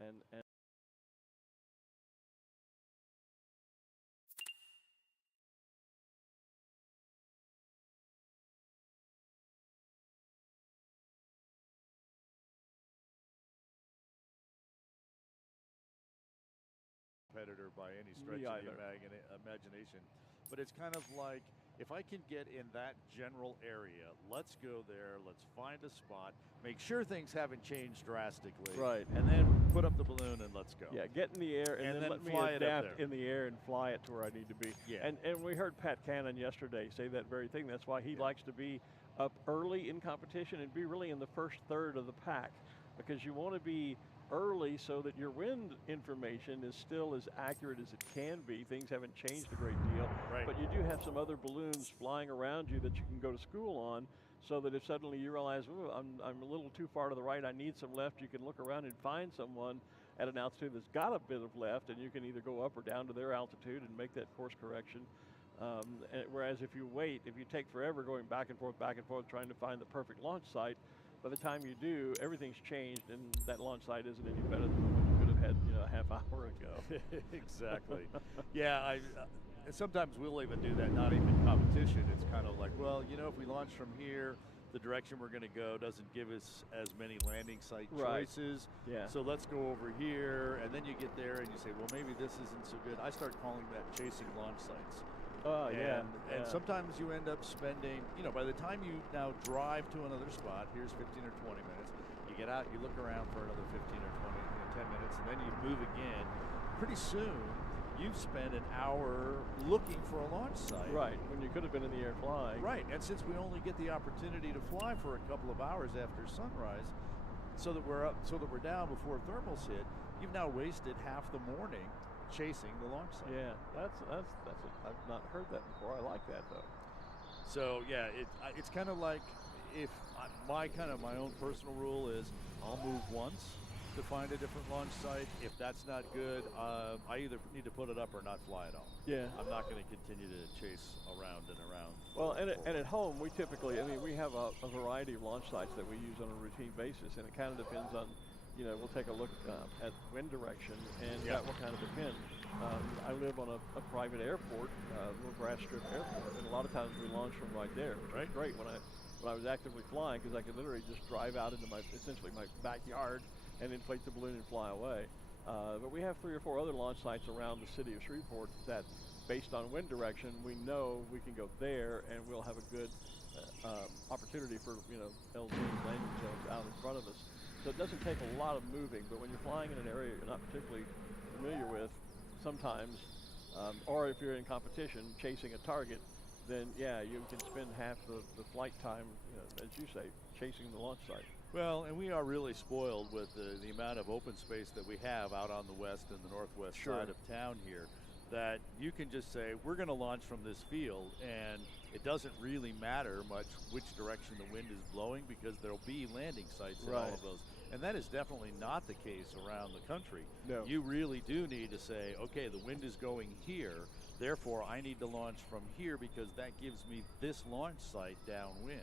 and competitor by any stretch me of the either. imagination. But it's kind of like, if I can get in that general area, let's go there, let's find a spot, make sure things haven't changed drastically, Right. and then put up the balloon and let's go. Yeah, get in the air and then let me fly it up adapt there. in the air and fly it to where I need to be. Yeah. And we heard Pat Cannon yesterday say that very thing. That's why he likes to be up early in competition and be really in the first third of the pack, because you want to be early so that your wind information is still as accurate as it can be. Things haven't changed a great deal, Right. but you do have some other balloons flying around you that you can go to school on, so that if suddenly you realize, "Ooh, I'm a little too far to the right, I need some left," you can look around and find someone at an altitude that's got a bit of left, and you can either go up or down to their altitude and make that course correction. Whereas if you wait, if you take forever going back and forth, trying to find the perfect launch site, by the time you do, everything's changed, and that launch site isn't any better than the one you could have had, a half hour ago. Exactly. Yeah, sometimes we'll even do that, not even in competition. It's kind of like, well, if we launch from here, the direction we're going to go doesn't give us as many landing site choices. Yeah. So let's go over here, and then you get there and you say, well, maybe this isn't so good. I start calling that chasing launch sites. And sometimes you end up spending, by the time you now drive to another spot, here's 15 or 20 minutes, you get out, you look around for another 15 or 20, 10 minutes, and then you move again. Pretty soon, you've spent an hour looking for a launch site. Right, when you could have been in the air flying. Right, and since we only get the opportunity to fly for a couple of hours after sunrise, so that we're down before thermals hit, you've now wasted half the morning chasing the launch site. Yeah, I've not heard that before. I like that though. So yeah, it's kind of like, if my own personal rule is, I'll move once to find a different launch site. If that's not good, I either need to put it up or not fly at all. Yeah. I'm not going to continue to chase around and around. Well, and at home, we typically, we have a variety of launch sites that we use on a routine basis, and it kind of depends on, we'll take a look at wind direction, and that will kind of depend. I live on a private airport, little grass strip airport, and a lot of times we launch from right there. Right. Great when I was actively flying, because I could literally just drive out into essentially my backyard and inflate the balloon and fly away. But we have 3 or 4 other launch sites around the city of Shreveport that, based on wind direction, we know we can go there and we'll have a good opportunity for LZs, landing zones out in front of us. So it doesn't take a lot of moving, but when you're flying in an area you're not particularly familiar with, sometimes, or if you're in competition chasing a target, then you can spend half the flight time, as you say, chasing the launch site. Well, and we are really spoiled with the amount of open space that we have out on the west and the northwest side of town here, that you can just say, we're going to launch from this field, and it doesn't really matter much which direction the wind is blowing, because there'll be landing sites in all of those. And that is definitely not the case around the country. No. You really do need to say, okay, the wind is going here, therefore I need to launch from here, because that gives me this launch site downwind.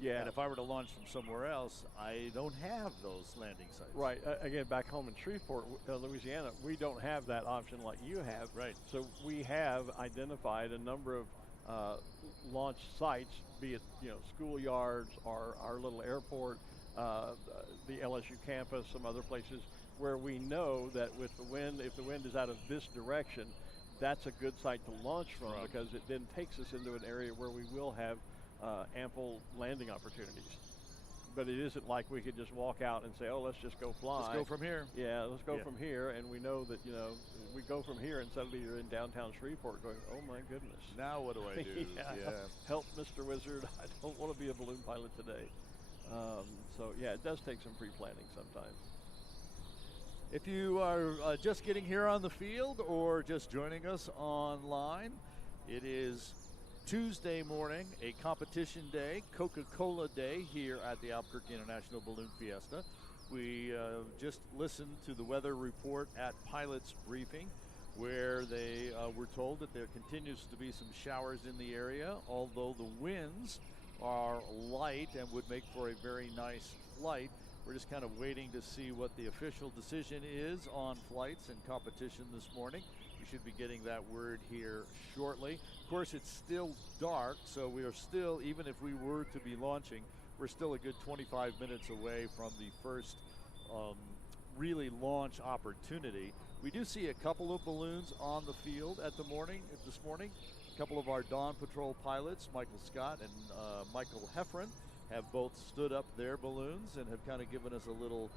Yeah. And if I were to launch from somewhere else, I don't have those landing sites. Right. Again, back home in Shreveport, Louisiana, we don't have that option like you have. Right. So we have identified a number of launch sites, be it schoolyards or our little airport, the LSU campus, some other places where we know that with the wind, if the wind is out of this direction, that's a good site to launch from, because it then takes us into an area where we will have ample landing opportunities. But it isn't like we could just walk out and say, oh, let's just go fly. Let's go from here. Yeah, let's go from here, and we know that, we go from here and suddenly you're in downtown Shreveport going, oh my goodness. Now what do I do? Help, Mr. Wizard, I don't want to be a balloon pilot today. So yeah, it does take some pre-planning sometimes. If you are just getting here on the field or just joining us online, it is Tuesday morning, a competition day, Coca-Cola Day here at the Albuquerque International Balloon Fiesta. We just listened to the weather report at Pilot's Briefing, where they were told that there continues to be some showers in the area, although the winds are light and would make for a very nice flight. We're just kind of waiting to see what the official decision is on flights and competition this morning. We should be getting that word here shortly. Of course, it's still dark, so we are still, even if we were to be launching, we're still a good 25 minutes away from the first really launch opportunity. We do see a couple of balloons on the field this morning. A couple of our Dawn Patrol pilots, Michael Scott and Michael Heffron, have both stood up their balloons and have kind of given us a little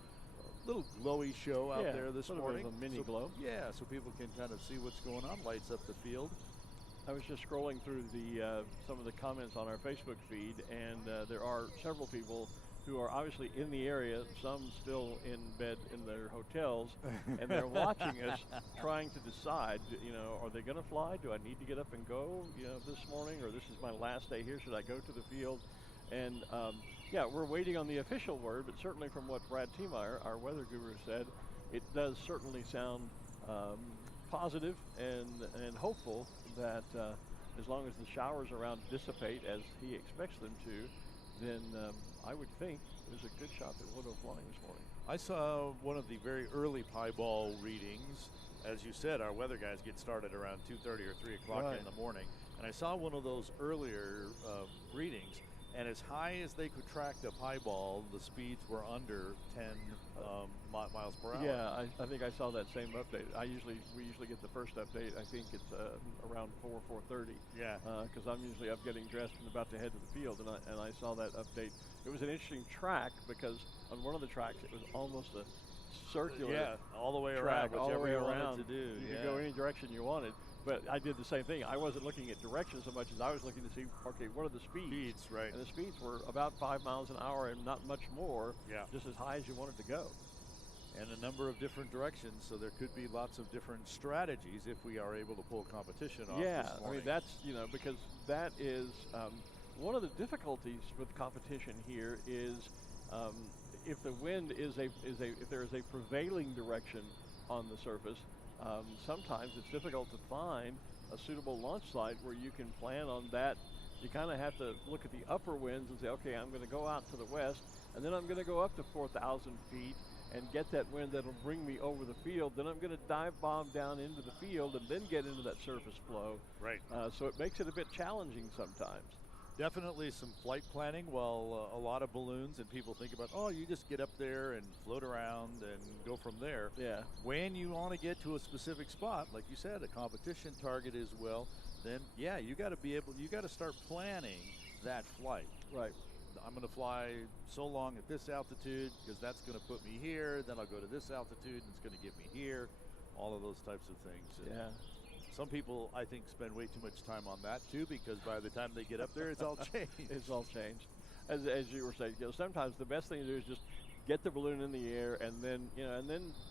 glowy show out there this morning. A mini glow. Yeah, so people can kind of see what's going on, lights up the field. I was just scrolling through some of the comments on our Facebook feed, and there are several people who are obviously in the area, some still in bed in their hotels, and they're watching us trying to decide, are they going to fly? Do I need to get up and go, this morning, or this is my last day here? Should I go to the field? And yeah, we're waiting on the official word, but certainly from what Brad Tiemeyer, our weather guru, said, it does certainly sound positive and hopeful that as long as the showers around dissipate as he expects them to, then I would think there's a good shot that we'll go flying this morning. I saw one of the very early pieball readings. As you said, our weather guys get started around 2:30 or 3 o'clock in the morning, and I saw one of those earlier readings, and as high as they could track the pieball, the speeds were under 10 miles per hour. Yeah, I think I saw that same update. We usually get the first update. I think it's around 4:30. Yeah. Because I'm usually up getting dressed and about to head to the field, and I saw that update. It was an interesting track because on one of the tracks it was almost a circular all the way track, around, all the way whichever you around wanted to do. You could go any direction you wanted. But I did the same thing. I wasn't looking at direction so much as I was looking to see, okay, what are the speeds? Right. And the speeds were about 5 miles an hour and not much more, just as high as you wanted to go. And a number of different directions, so there could be lots of different strategies if we are able to pull competition off this morning. I mean, that's, because that is one of the difficulties with competition here is if the wind if there is a prevailing direction on the surface, sometimes it's difficult to find a suitable launch site where you can plan on that. You kind of have to look at the upper winds and say, okay, I'm going to go out to the west, and then I'm going to go up to 4,000 feet and get that wind that'll bring me over the field. Then I'm going to dive bomb down into the field and then get into that surface flow. Right. So it makes it a bit challenging sometimes. Definitely some flight planning. While a lot of balloons and people think about, you just get up there and float around and go from there. Yeah. When you want to get to a specific spot, like you said, a competition target as well, then you got to start planning that flight. Right. I'm going to fly so long at this altitude because that's going to put me here. Then I'll go to this altitude and it's going to get me here. All of those types of things. Yeah. Some people, I think, spend way too much time on that too, because by the time they get up there, it's all changed. It's all changed. As you were saying, sometimes the best thing to do is just get the balloon in the air and then,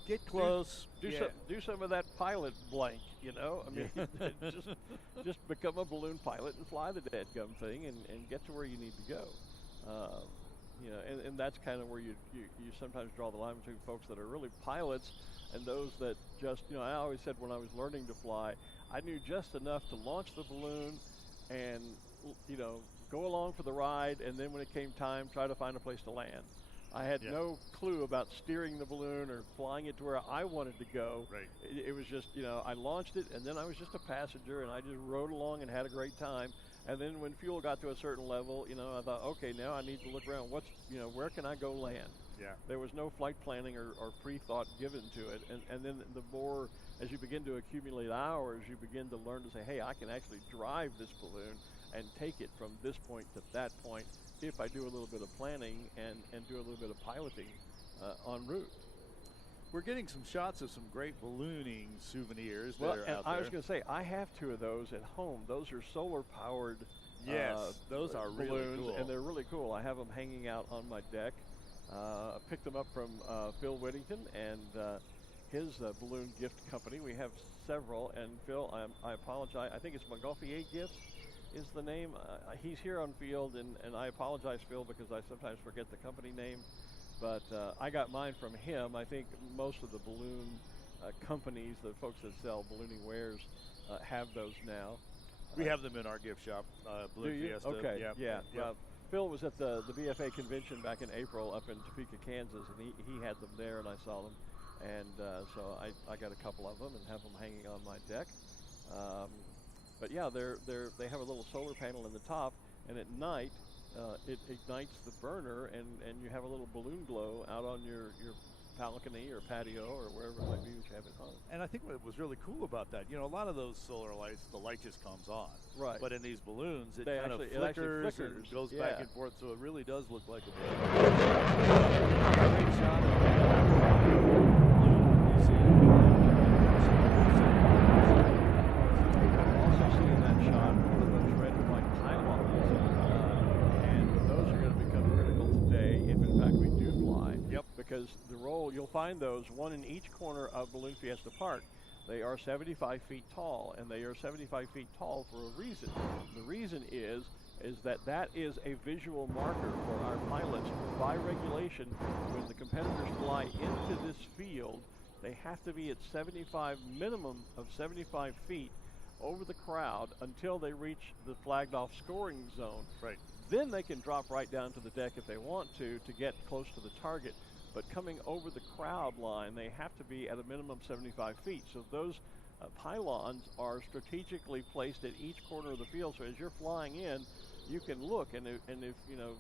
get close. Do some of that pilot blank. I mean, just become a balloon pilot and fly the dadgum thing and get to where you need to go. And that's kind of where you sometimes draw the line between folks that are really pilots and those that just, I always said when I was learning to fly, I knew just enough to launch the balloon and, go along for the ride, and then when it came time, try to find a place to land. I had no clue about steering the balloon or flying it to where I wanted to go. Right. It was just, I launched it, and then I was just a passenger, and I just rode along and had a great time. And then when fuel got to a certain level, I thought, okay, now I need to look around. Where can I go land? Yeah. There was no flight planning or pre-thought given to it. And then the more, as you begin to accumulate hours, you begin to learn to say, hey, I can actually drive this balloon and take it from this point to that point if I do a little bit of planning and do a little bit of piloting en route. We're getting some shots of some great ballooning souvenirs that are out there. I was going to say, I have 2 of those at home. Those are solar-powered those are balloons, really cool. And they're really cool. I have them hanging out on my deck. I picked them up from Phil Whittington and his balloon gift company. We have several, and Phil, I apologize. I think it's Montgolfier Gifts is the name. He's here on field, and I apologize, Phil, because I sometimes forget the company name. But I got mine from him. I think most of the balloon companies, the folks that sell ballooning wares, have those now. We have them in our gift shop, Balloon Do you? Fiesta. Okay, Yeah. Phil was at the BFA convention back in April up in Topeka, Kansas, and he had them there, and I saw them, and so I got a couple of them and have them hanging on my deck. But yeah, they have a little solar panel in the top, and at night it ignites the burner, and you have a little balloon glow out on your balcony or patio or wherever it might be that you have at home. And I think what was really cool about that, you know, a lot of those solar lights, the light just comes on. Right. But in these balloons, it actually flickers flickers and goes yeah. back and forth, so it really does look like a balloon. Great shot. Also seeing that shot, one of those red and white pylons, and those are going to become critical today if in fact we do fly. Yep. Because the roll, you'll find those one in each corner of Balloon Fiesta Park. They are 75 feet tall, and they are 75 feet tall for a reason. The reason is that is a visual marker for our pilots. By regulation, when the competitors fly into this field, they have to be at minimum of 75 feet over the crowd until they reach the flagged off scoring zone. Right. Then they can drop right down to the deck if they want to get close to the target. But coming over the crowd line, they have to be at a minimum 75 feet. So those pylons are strategically placed at each corner of the field. So as you're flying in, you can look, and if you know,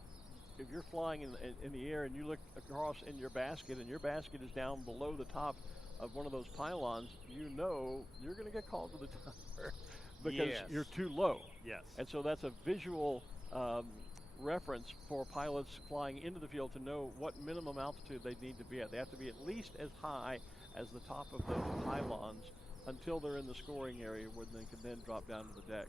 if you're flying in the air and you look across in your basket, and your basket is down below the top of one of those pylons, you know you're going to get called to the tower because yes. you're too low. Yes. And so that's a visual reference for pilots flying into the field to know what minimum altitude they need to be at. They have to be at least as high as the top of those pylons until they're in the scoring area where they can then drop down to the deck.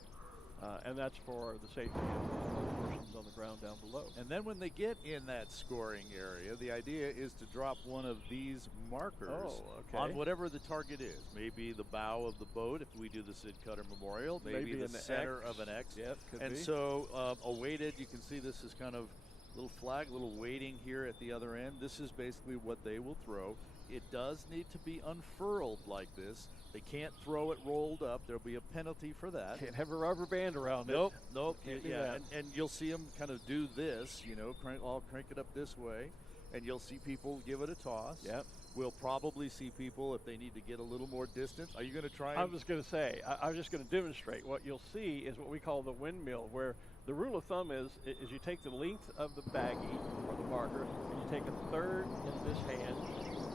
And that's for the safety of the persons on the ground down below. And then when they get in that scoring area, the idea is to drop one of these markers on whatever the target is. Maybe the bow of the boat if we do the Sid Cutter Memorial, maybe the center of an X. Yep, and be. So a weighted, you can see this is kind of little flag, little weighting here at the other end. This is basically what they will throw. It does need to be unfurled like this. They can't throw it rolled up. There'll be a penalty for that. Can't have a rubber band around it. Nope. Yeah, and you'll see them kind of do this, you know, crank it up this way, and you'll see people give it a toss. Yep. We'll probably see people if they need to get a little more distance. Are you going to try? I was going to say, I was just going to demonstrate. What you'll see is what we call the windmill, where the rule of thumb is you take the length of the baggie or the marker, and you take a third in this hand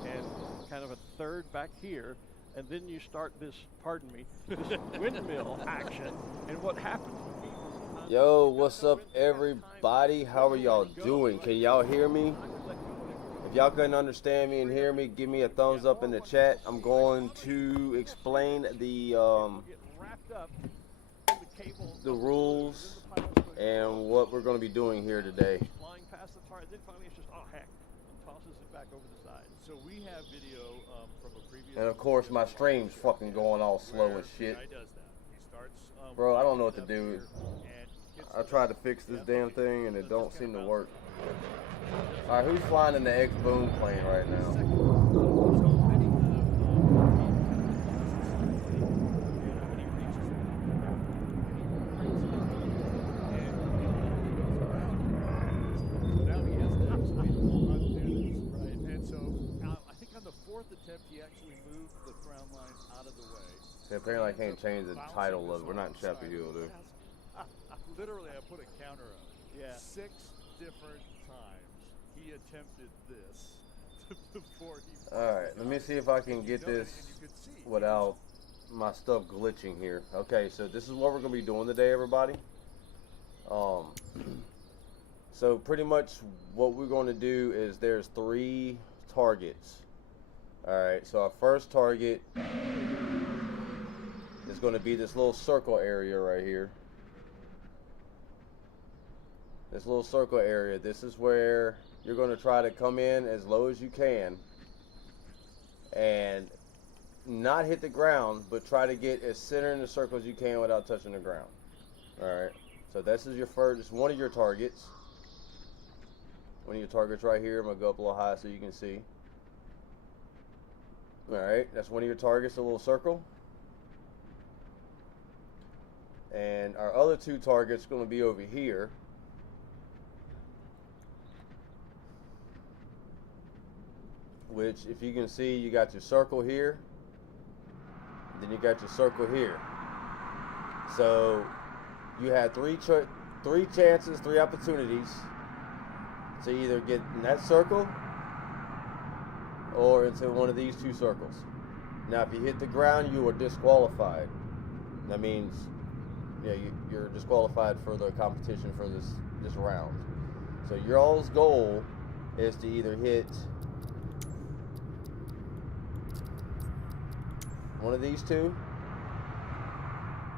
and kind of a third back here, and then you start this, pardon me, this windmill action. And what happens when people... Yo, what's up, everybody? How are y'all doing? Can y'all hear me? If y'all couldn't understand me and hear me, give me a thumbs up in the chat. I'm going to explain the rules and what we're going to be doing here today. Flying past the target, then finally it's just, oh heck, and tosses it back over the side. So we have video from a previous... And of course, my stream's fucking going all slow as shit. Bro, I don't know what to do. I tried to fix this damn thing and it don't seem to work. Alright, who's flying in the X-Boom plane right now? Apparently I can't change the title of it. We're not in Chapter Hill, dude. Literally, I put a counter up. Yeah. 6 different times he attempted this before he... Alright, let me see if I can get this without my stuff glitching here. Okay, so this is what we're going to be doing today, everybody. So pretty much what we're going to do is there's 3 targets. Alright, so our first target is going to be this little circle area right here. This little circle area. This is where you're going to try to come in as low as you can and not hit the ground, but try to get as center in the circle as you can without touching the ground. Alright, so this is your first, one of your targets. One of your targets right here. I'm going to go up a little high so you can see. Alright, that's one of your targets, a little circle. And our other 2 targets are going to be over here. which if you can see, you got your circle here, then you got your circle here. So you had three chances, 3 opportunities to either get in that circle or into one of these 2 circles. Now, if you hit the ground, you are disqualified. That means, yeah, you're disqualified for the competition for this round. So your all's goal is to either hit one of these 2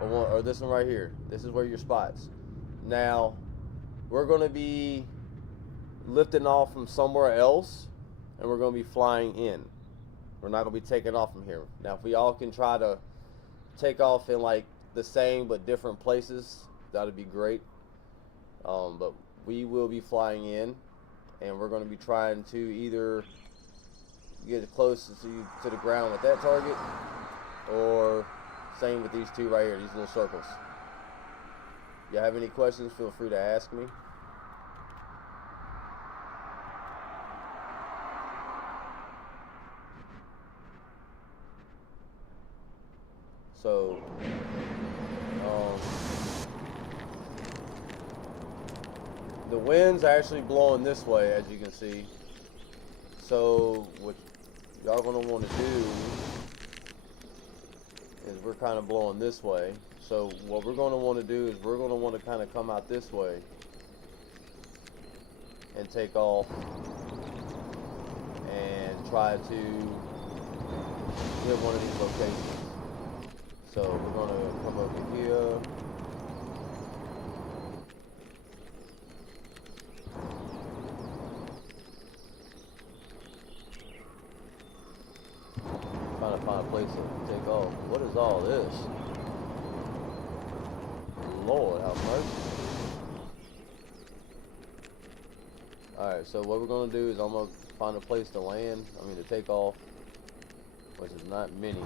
or this one right here. This is where your spots. Now, we're going to be lifting off from somewhere else, and we're going to be flying in. We're not going to be taking off from here. Now, if we all can try to take off in like the same but different places, that would be great. But we will be flying in, and we're going to be trying to either get close to the ground with that target, or same with these 2 right here, these little circles. You have any questions, feel free to ask me. So, the wind's actually blowing this way, as you can see. So, what y'all gonna want to do is we're kind of blowing this way. So, what we're gonna want to do is we're gonna want to kind of come out this way and take off and try to hit one of these locations. So we're going to come over here. Trying to find a place to take off. What is all this? Lord, have mercy. Alright, so what we're going to do is I'm going to find a place to land, to take off, which is not many.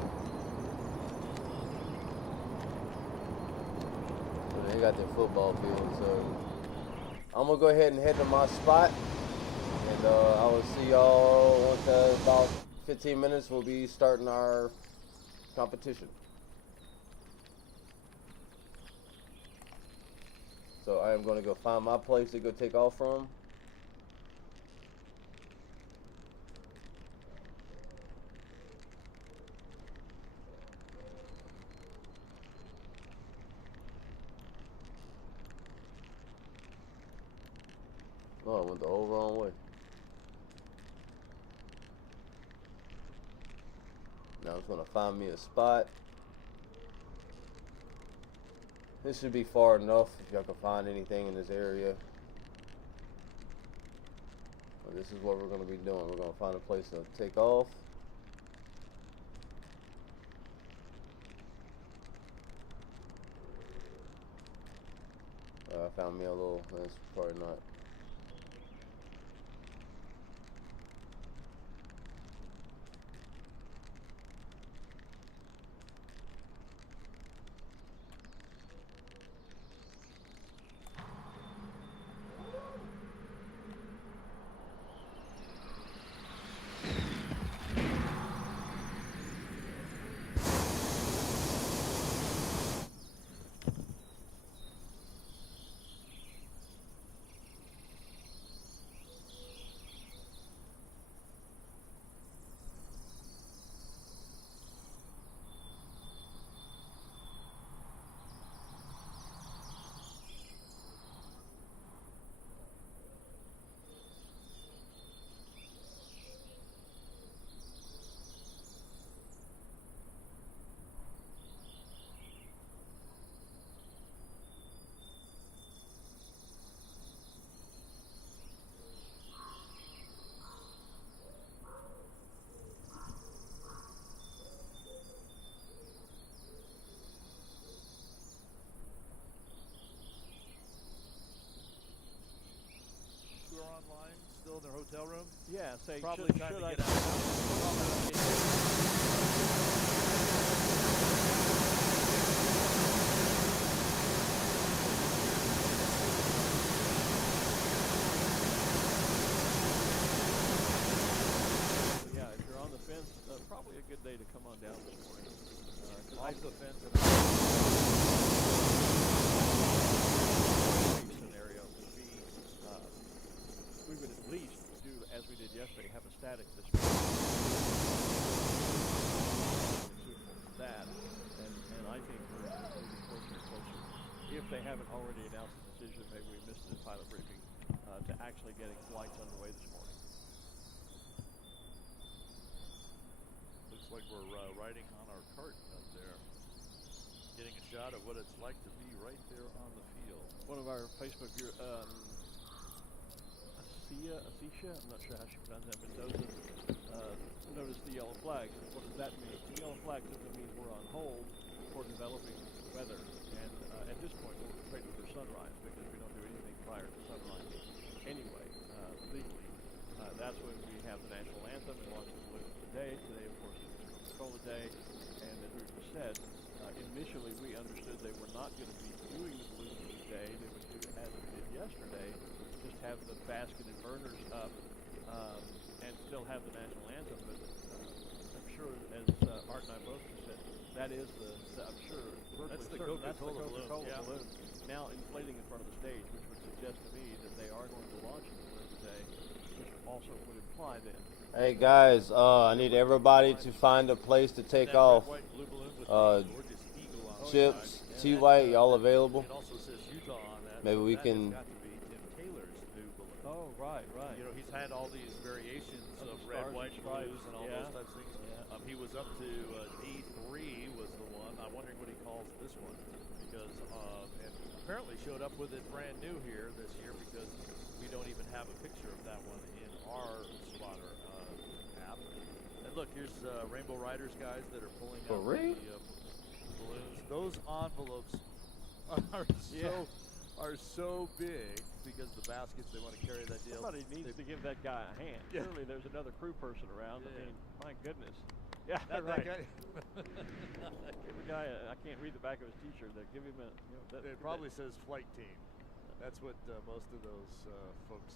They got their football field, so I'm gonna go ahead and head to my spot, and I will see y'all once about 15 minutes. We'll be starting our competition. So I am gonna go find my place to go take off from. Oh, I went the whole wrong way. Now I'm just gonna find me a spot. This should be far enough if y'all can find anything in this area. But this is what we're gonna be doing. We're gonna find a place to take off. I found me a little, that's probably not. Online, still in their hotel room? Yeah, say, probably should time to I get out. Yeah, fence, probably a good day to come on down this morning. Off the fence and scenario would be, we would at least do as we did yesterday, have a static display. Suitable for that, and I think we're moving closer and closer. If they haven't already announced the decision, maybe we missed the pilot briefing, to actually getting flights underway this morning. Looks like we're riding on our cart up there, getting a shot of what it's like to be right there on the field. One of our Facebook viewers, Asisha, I'm not sure how she pronounced that, but noticed the yellow flag. What does that mean? The yellow flag simply means we're on hold for developing weather, and at this point we'll wait for sunrise because we don't do anything prior to sunrise anyway, legally. That's when we have the national anthem and launch the balloons today. Today, of course, is Coca-Cola Day, and as we said, initially we understood they were not going to be doing the balloons today. They would do as we did yesterday, just have the basket and burners up, and still have the national anthem. But I'm sure, as Art and I both said, that is I'm sure, that's the Coca-Cola balloon. Now inflating in front of the stage, which would suggest to me that they are going to launch the balloon today, which also would imply then. Hey guys, I need everybody to find a place to take off. Chips, T. White, y'all available? It also says Utah on that. Maybe we can. Got to be Tim Taylor's new balloon. Oh, right. You know, he's had all these variations of red, white, blues, and all those types of things. Yeah. He was up to D3 was the one. I'm wondering what he calls this one, because and apparently showed up with it brand new here this year, because we don't even have a picture of that one in our spotter app. And look, here's Rainbow Riders guys that are pulling out the balloons. Those envelopes are so big because the baskets, they want to carry that deal. Somebody needs to give that guy a hand. Yeah. Surely there's another crew person around. Yeah. I mean, my goodness. Yeah, that guy. Give a guy I can't read the back of his T-shirt. Give him a. It probably says flight team. That's what most of those folks.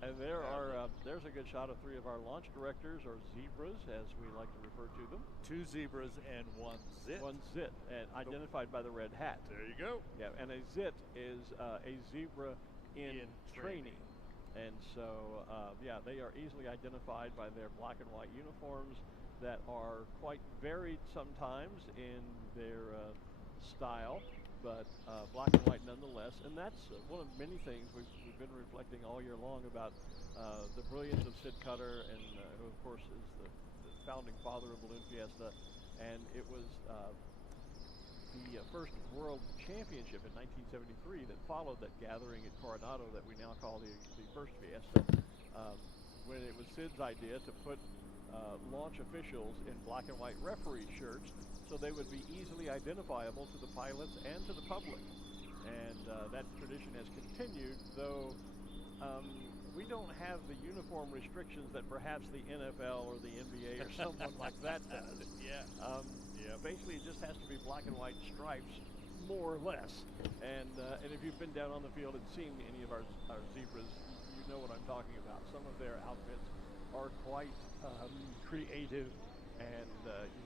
And there's a good shot of three of our launch directors, or zebras, as we like to refer to them. 2 zebras and 1 zit. 1 zit, and identified by the red hat. There you go. Yeah, and a zit is a zebra in training. And so, they are easily identified by their black and white uniforms that are quite varied sometimes in their style, but black and white nonetheless. And that's one of many things we've been reflecting all year long about the brilliance of Sid Cutter, and who of course is the founding father of Balloon Fiesta. And it was the first World Championship in 1973 that followed that gathering at Coronado that we now call the first Fiesta, when it was Sid's idea to put launch officials in black and white referee shirts so they would be easily identifiable to the pilots and to the public. And that tradition has continued, though we don't have the uniform restrictions that perhaps the NFL or the NBA or someone like that does. Basically it just has to be black and white stripes, more or less. And if you've been down on the field and seen any of our zebras, you know what I'm talking about. Some of their outfits are quite creative and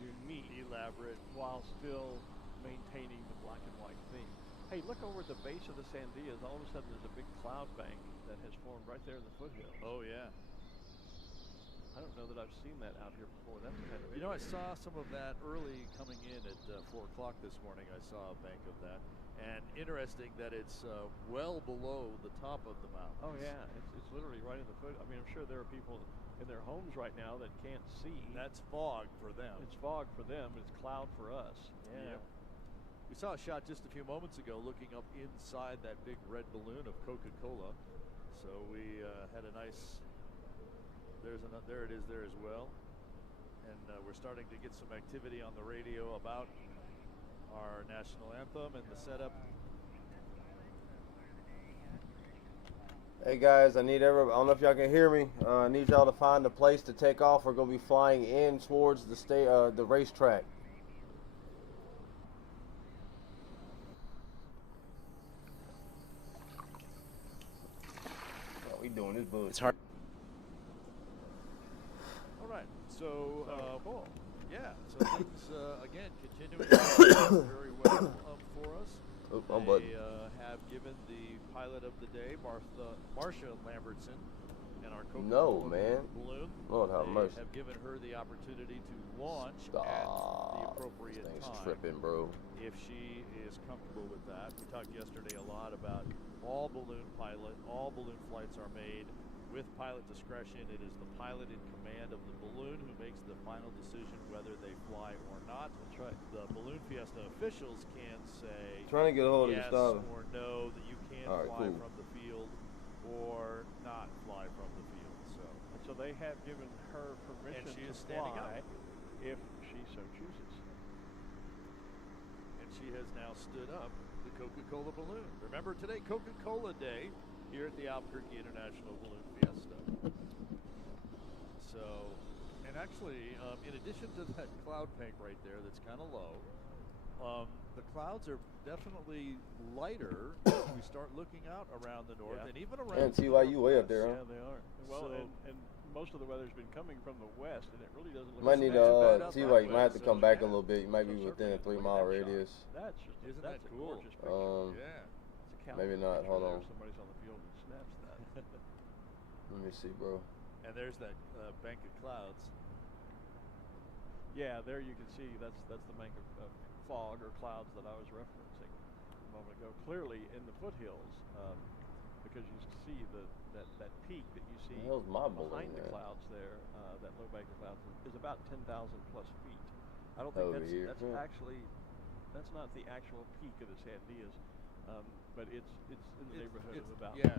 unique, elaborate, while still maintaining the black and white theme. Hey, look over at the base of the Sandias. All of a sudden there's a big cloud bank that has formed right there in the foothills. Oh, yeah. I don't know that I've seen that out here before. That's kind of I saw some of that early coming in at 4 o'clock this morning. I saw a bank of that. And interesting that it's well below the top of the mountain. Oh, yeah. It's literally right in the foot. I mean, I'm sure there are people in their homes right now that can't see. That's fog for them. It's fog for them. It's cloud for us. Yeah. Yep. We saw a shot just a few moments ago looking up inside that big red balloon of Coca-Cola. So we had a nice, there it is there as well. And we're starting to get some activity on the radio about our national anthem and the setup. Hey guys, I don't know if y'all can hear me. I need y'all to find a place to take off. We're going to be flying in towards the racetrack. We doing this bullshit. It's hard. All right, So, Cool. yeah, so things, again, continuing to go very well for us. Oh, I'm button. They have given the pilot of the day, Marcia Lambertson, and our Coca-Cola balloon. Lord have mercy. Have given her the opportunity to launch at the appropriate this thing's time. tripping, bro. If she is comfortable with that. We talked yesterday a lot about all balloon flights are made with pilot discretion. It is the pilot in command of the balloon who makes the final decision whether they fly or not. That's right. The Balloon Fiesta officials can say Trying to get a hold yes of the or no that you can fly from the field or not fly from the field. So they have given her permission and she is to standing fly up if she so chooses. And she has now stood up the Coca-Cola balloon. Remember today, Coca-Cola Day here at the Albuquerque International Balloon Fiesta. So, and actually, in addition to that cloud bank right there that's kind of low, the clouds are definitely lighter as we start looking out around the north and even around. And TYU way up there, huh? Yeah, they are. Well, and most of the weather's been coming from the west, and it really doesn't look. Might need TYU. You might have to come back a little bit. You might be within a 3-mile radius. That's just isn't that cool? Gorgeous picture. Yeah. Maybe not. Hold on. Somebody's on the field and snaps that. Let me see, bro. And there's that bank of clouds. Yeah, there you can see that's the bank of fog or clouds that I was referencing a moment ago. Clearly in the foothills, because you see that peak that you see behind the clouds there, that low bank of clouds is about 10,000 plus feet. I don't think that's not the actual peak of the Sandias, but it's in the neighborhood of about. Yeah,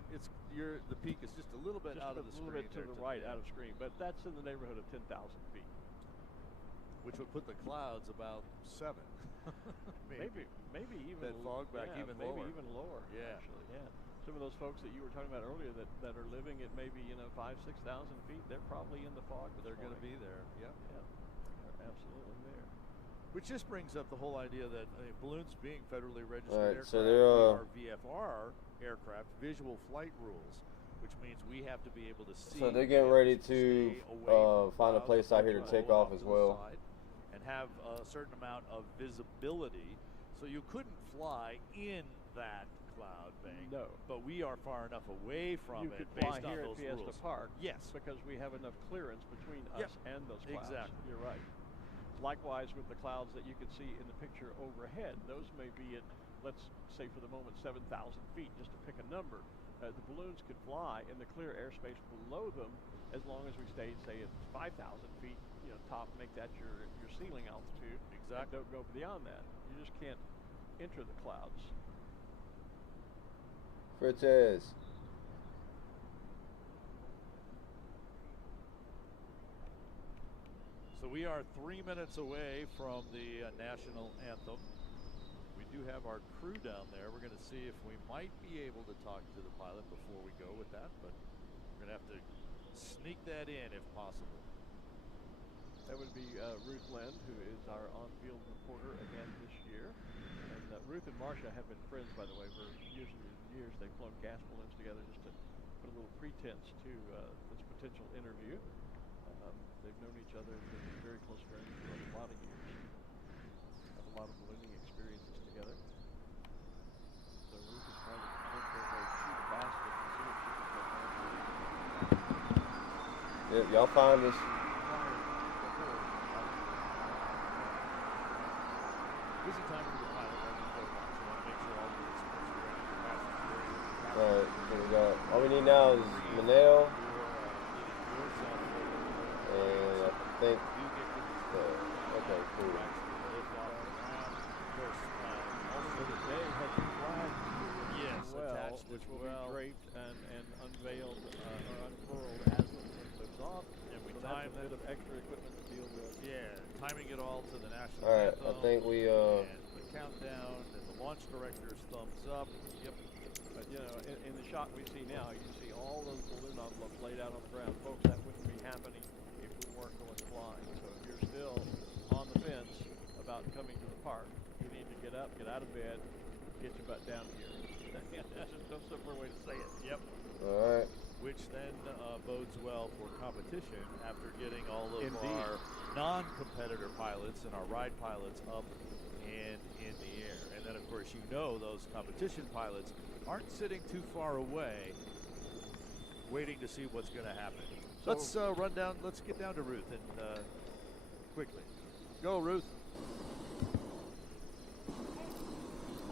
the peak is just a little bit out of the screen. A little bit to the right out of screen, but that's in the neighborhood of 10,000 feet. Which would put the clouds about 7. maybe even that fog back even lower. Maybe even lower. Yeah. Actually, yeah. Some of those folks that you were talking about earlier that are living at maybe 5,000 to 6,000 feet, they're probably in the fog. They're going to be there. Yep. Yeah. They're absolutely there. Which just brings up the whole idea that balloons being federally registered aircraft, so they're are VFR aircraft, visual flight rules, which means we have to be able to see. So they're getting ready to find a place out here to take off as well. And have a certain amount of visibility, so you couldn't fly in that cloud bank. No. But we are far enough away from it based fly on here those at Fiesta rules. Park. Yes. Because we have enough clearance between us and those clouds. Exactly. You're right. Likewise with the clouds that you can see in the picture overhead, those may be at, let's say for the moment, 7,000 feet, just to pick a number. The balloons could fly in the clear airspace below them as long as we stayed, say, at 5,000 feet, top, make that your ceiling altitude. Exactly. Don't go beyond that. You just can't enter the clouds. Fritzes. So we are 3 minutes away from the national anthem. We do have our crew down there. We're going to see if we might be able to talk to the pilot before we go with that, but we're going to have to sneak that in if possible. That would be Ruth Lind, who is our on-field reporter again this year. And Ruth and Marcia have been friends, by the way, for years and years and years. They've flown gas balloons together just to put a little pretense to this potential interview. They've known each other and been very close friends for a lot of years. Have a lot of ballooning experiences together. So Ruth is trying to work her way through the basket and see if she can get more. Yep, y'all find us. Busy time for the pilot right before launch. We want to make sure all the experts are ready for passengers. Alright, so we got, all we need now is Manel. And I think, okay, cool. Also the day has a flag attached which will be draped and unveiled or unfurled as the balloon lifts off. And we time a bit of extra equipment to deal with. Yeah, timing it all to the national Alright, anthem. I think we and the countdown and the launch director's thumbs up. Yep. But in the shot we see now, you can see all those balloon envelopes laid out on the ground. Folks, that wouldn't be happening if we weren't going flying. So if you're still on the fence about coming to the park, you need to get up, get out of bed, get your butt down here. That's just no simpler way to say it. Yep. Alright. which then bodes well for competition after getting all of our non-competitor pilots and our ride pilots up and in the air. And then, of course, you know those competition pilots aren't sitting too far away waiting to see what's going to happen. So let's get down to Ruth and quickly. Go, Ruth.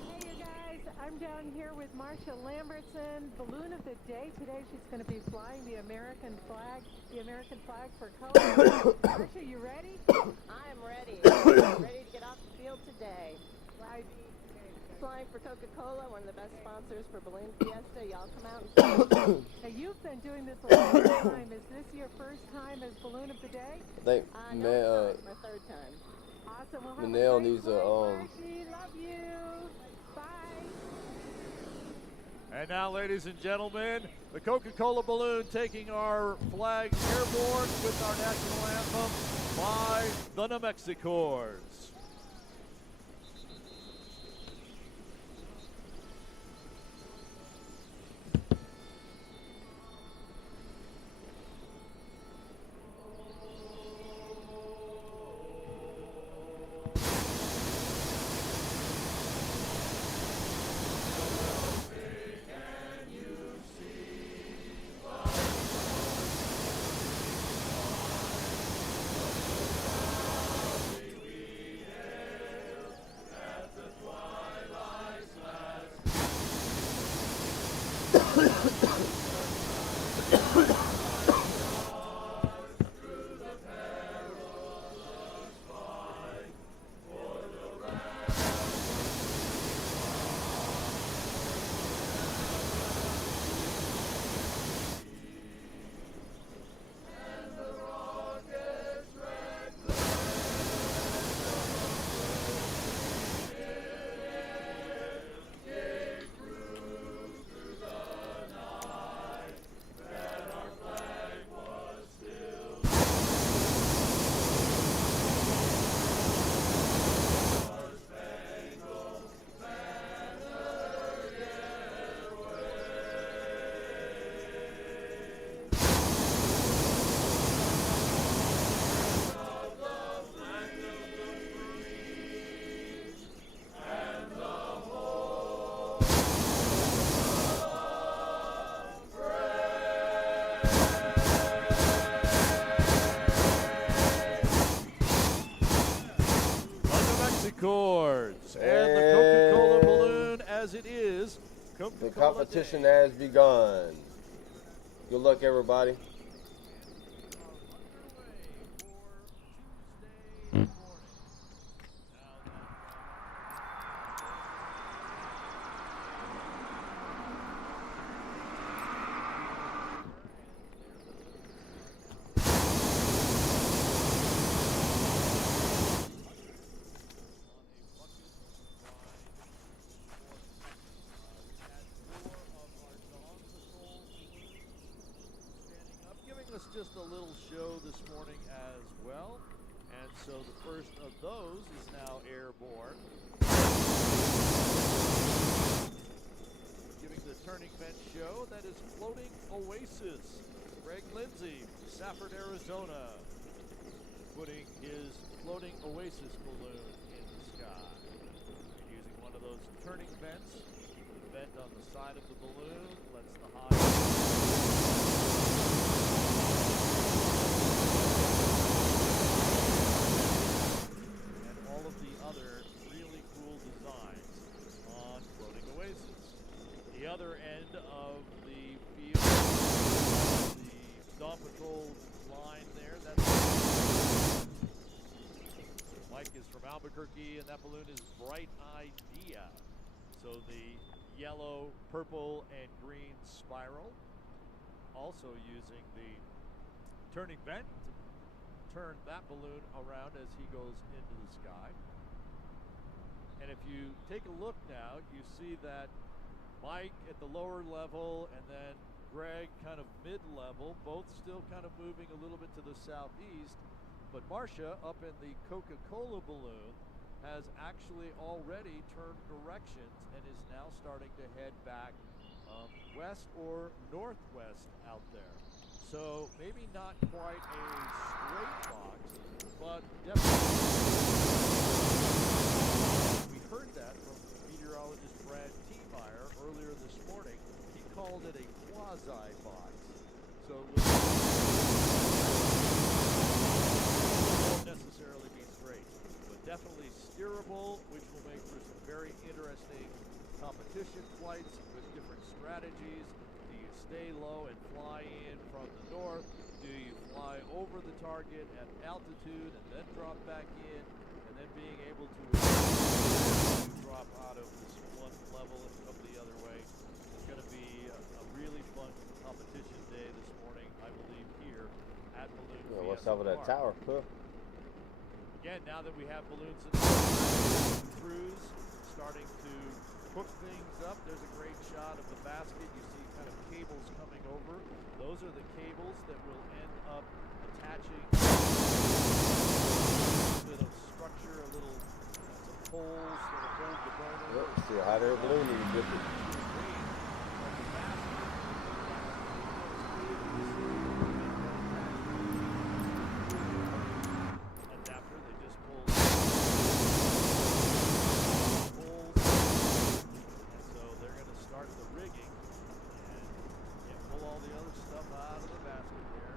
Hey, you guys. I'm down here with Marcia Lambertson, balloon of the day. Today she's going to be flying the American flag for color. Marcia, you ready? I'm ready. I'm ready to get off the field today. Flying for Coca-Cola, one of the best sponsors for Balloon Fiesta. Y'all come out and see. Now, you've been doing this a long time. Is this your first time as balloon of the day? I think No, my third time. Awesome. We'll have Manel a great needs flight, a Marcy. Love you. Bye. And now, ladies and gentlemen, the Coca-Cola balloon taking our flag airborne with our national anthem by the New Mexicors. Chords and the Coca-Cola balloon as it is. The competition has begun. Good luck, everybody. Just a little show this morning as well, and so the first of those is now airborne, giving the turning bench show. That is Floating Oasis, Greg Lindsay, Safford, Arizona, putting his Floating Oasis balloon in the sky using one of those turning vents. The vent on the side of the balloon lets the high other end of the field, the Dawn Patrol line there. That's Mike is from Albuquerque, and that balloon is Bright Idea. So the yellow, purple, and green spiral. Also using the turning vent to turn that balloon around as he goes into the sky. And if you take a look now, you see that Mike at the lower level and then Greg kind of mid-level, both still kind of moving a little bit to the southeast. But Marcia up in the Coca-Cola balloon has actually already turned directions and is now starting to head back west or northwest out there. So maybe not quite a straight box, but definitely. We heard that from meteorologist Brad Tiemeyer earlier this morning. He called it a quasi box. So it won't necessarily be straight, but definitely steerable, which will make for some very interesting competition flights with different strategies. Do you stay low and fly in from the north? Do you fly over the target at altitude and then drop back in, and then being able to drop out of this one level and come the other way? It's going to be a really fun competition day this morning, I believe, here at Balloon Fiesta. What's up with that tower? Huh? Again, now that we have balloons in the crews starting to hook things up, there's a great shot of the basket. You see kind of cables coming over. Those are the cables that will end up attaching to the structure, a little some poles that will hold the burner. Yep, see a hot air balloon you just adapter. They just pull poles, and so they're going to start the rigging and pull all the other stuff out of the basket there.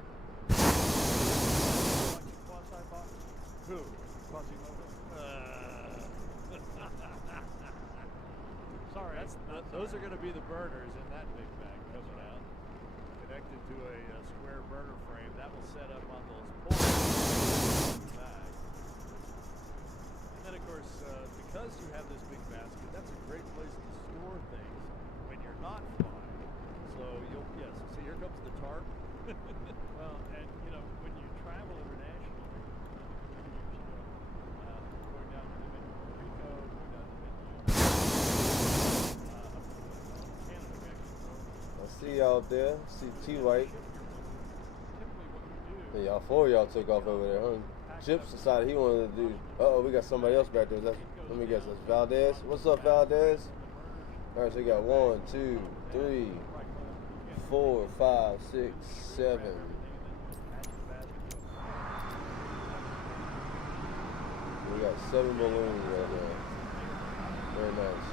Quasi-box? Who? Quasimodo. Sorry, those are going to be the burners in that big bag coming out, connected to a square burner frame. That will set up on those poles in the bag. And then, of course, because you have this big basket, that's a great place to store things when you're not flying. So you'll, yes, see, here comes the tarp. Well, and you know, when you travel internationally, going down to Puerto Rico, going down to Canada, Mexico. I see y'all up there. See T White. Typically, what you do. Yeah, y'all four of y'all took off over there, huh? Chips decided he wanted to do. Uh-oh, we got somebody else back there. Let me guess. That's Valdez. What's up, Valdez? All right, so we got 1, 2, 3, 4, 5, 6, 7. We got 7 balloons right now. Very nice.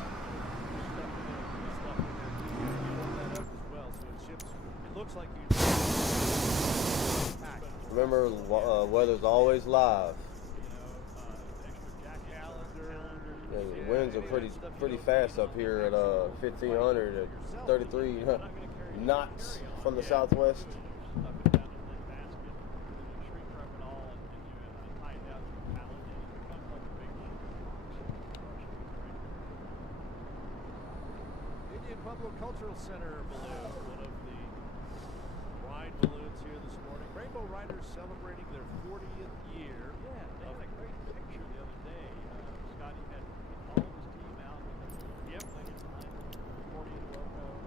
It looks like you Remember, weather's always live. Yeah, the winds are pretty fast up here at 1500 at 33 knots from the southwest. Indian Pueblo Cultural Center balloon, one of the ride balloons here this morning. Rainbow Riders celebrating their 40th year. Yeah, they had a great picture the other day. Scotty had all of his team out. Yep. 40th logo.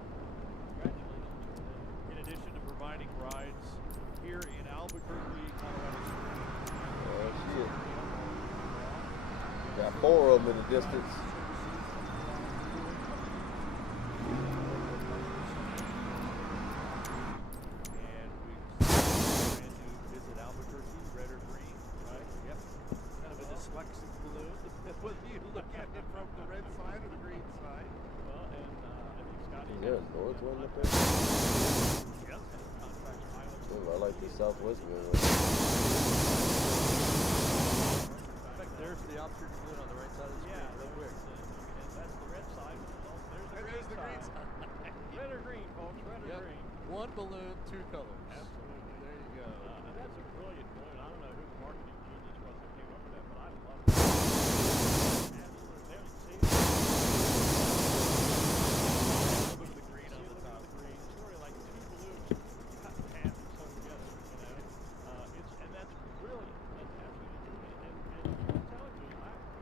Congratulations to them. In addition to providing rides here in Albuquerque, Colorado Springs. Oh, shit. Got 4 of them in the distance. Whether you look at it from the red side or the green side. Well, and I think Scotty. Yeah, north one up there. Yes. Contract pilots. Ooh, I like the southwest one. In fact, there's the Albuquerque balloon on the right side of the screen, real quick. And that's the red side. Oh, there's the green side. Red or green, folks. Red or green. One balloon, 2 colors. Absolutely. There you go. And that's a brilliant balloon. I don't know who the marketing genius was that came up with that, but I love it.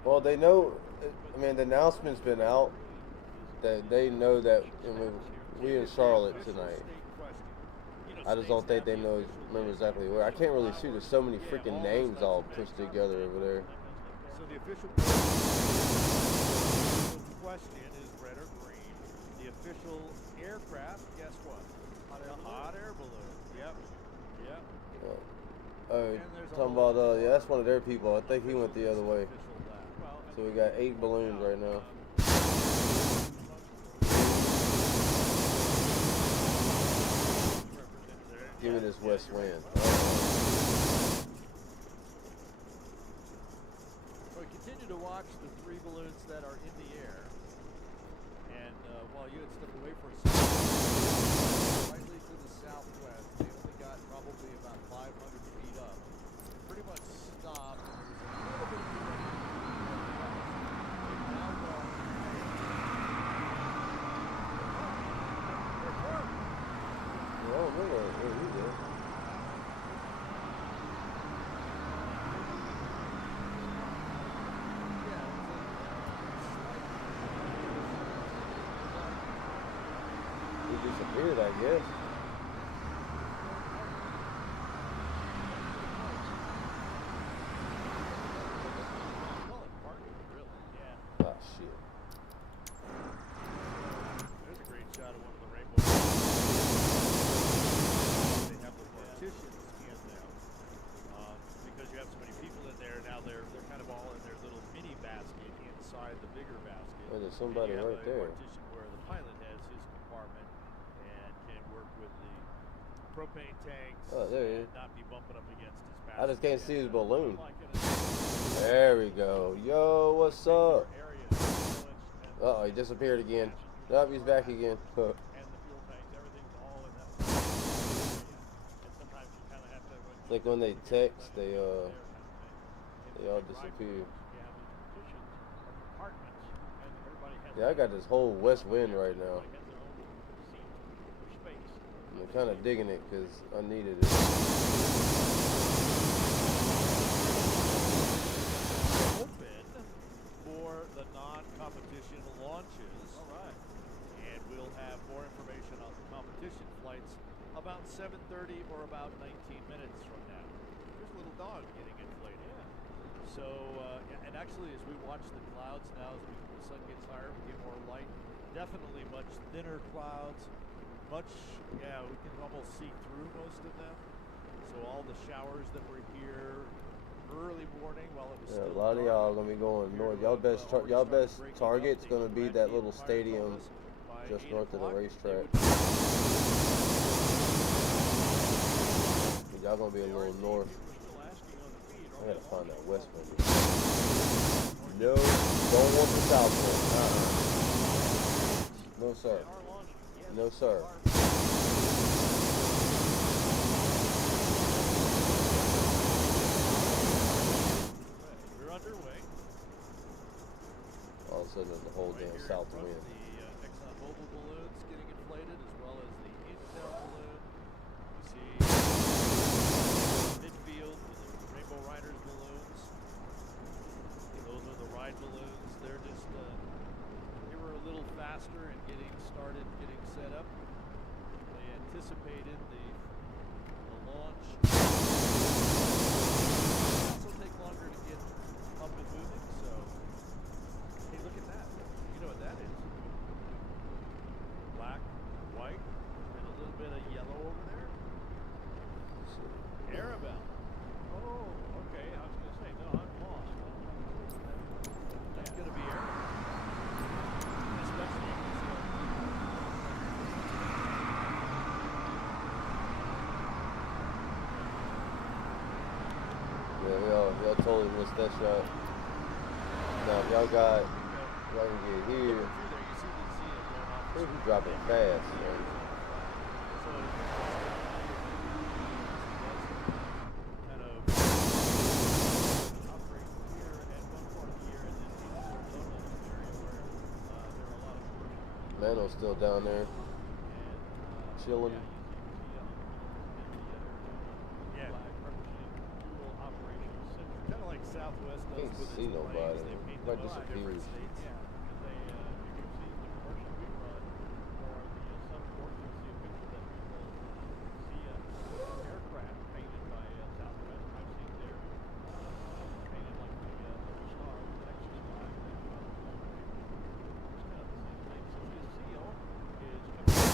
Well, they know. I mean, the announcement's been out that they know that. I mean, we in Charlotte tonight. I just don't think they remember exactly where. I can't really see. There's so many freaking names all pushed together over there. So the official question is red or green. The official air Yep. Yep. Talking about, yeah, that's one of their people. I think he went the other way. So we got 8 balloons right now. Give me this west wind. We continue to watch the 3 balloons that are in the air. And while you had stepped away for a second, slightly to the southwest, they only got probably about 500 feet up. Pretty much stopped. There was a little bit of direction. They've now gone. Oh, really? Yeah, you did. He disappeared, I guess. Ah, shit. There's a great shot of one of the rainbows. They have the partitions in them because you have so many people in there. Now they're kind of all in their little mini basket inside the bigger basket. Oh, there's somebody And you right have there. a partition where the pilot has his compartment and can work with the propane tanks. Oh, there he is. And not be bumping up against his basket. I just can't see his balloon. Like There we go. Yo, what's up? Uh-oh, he disappeared again. Nope, he's back again. and the fuel tanks, everything's all in that area. And sometimes you kind of have to. I think when they text, they all disappear. Yeah, I got this whole west wind right now. I'm kind of digging it because I needed it. Open for the non-competition launches. All right. And we'll have more information on the competition flights about 7:30 or about 19 minutes from now. There's a little dog getting inflated. Yeah. So, and actually as we watch the clouds now, as the sun gets higher, we get more light. Definitely much thinner clouds. We can almost see through most of them. So all the showers that were here early morning while it was Yeah, still a lot of dark, y'all gonna be going north. Y'all best target's gonna be that little stadium just north of the racetrack. Y'all gonna be a little north. I gotta find that west one. No, don't want the south one. No sir. No sir. We're underway. All of a sudden, there's the whole damn south wind. The ExxonMobil balloons getting inflated, as well as the Intel balloon. You see midfield with the Rainbow Riders balloons. Those are the ride balloons. They're just they were a little faster in getting started, getting set up. They anticipated the launch. They also take longer to get up and moving, so hey, look at that. You know what that is? Black, white, and a little bit of yellow over there. Arabelle. Oh, okay. I was going to say, no, I'm lost. That's going to be Arabelle. Especially Yeah, y'all totally missed that shot. Now, if y'all can get here. He's dropping fast, man. Mano's still down there, chilling. Kind of like Southwest does Can't with see its nobody. planes. They paint Might them up in disappear. different states. Yeah, because you can see the commercial we run, or the Sunport, you'll see a picture that people see aircraft painted by Southwest. I've seen their painted like the star, the Texas flag. It's kind of the same thing. So this seal is coming.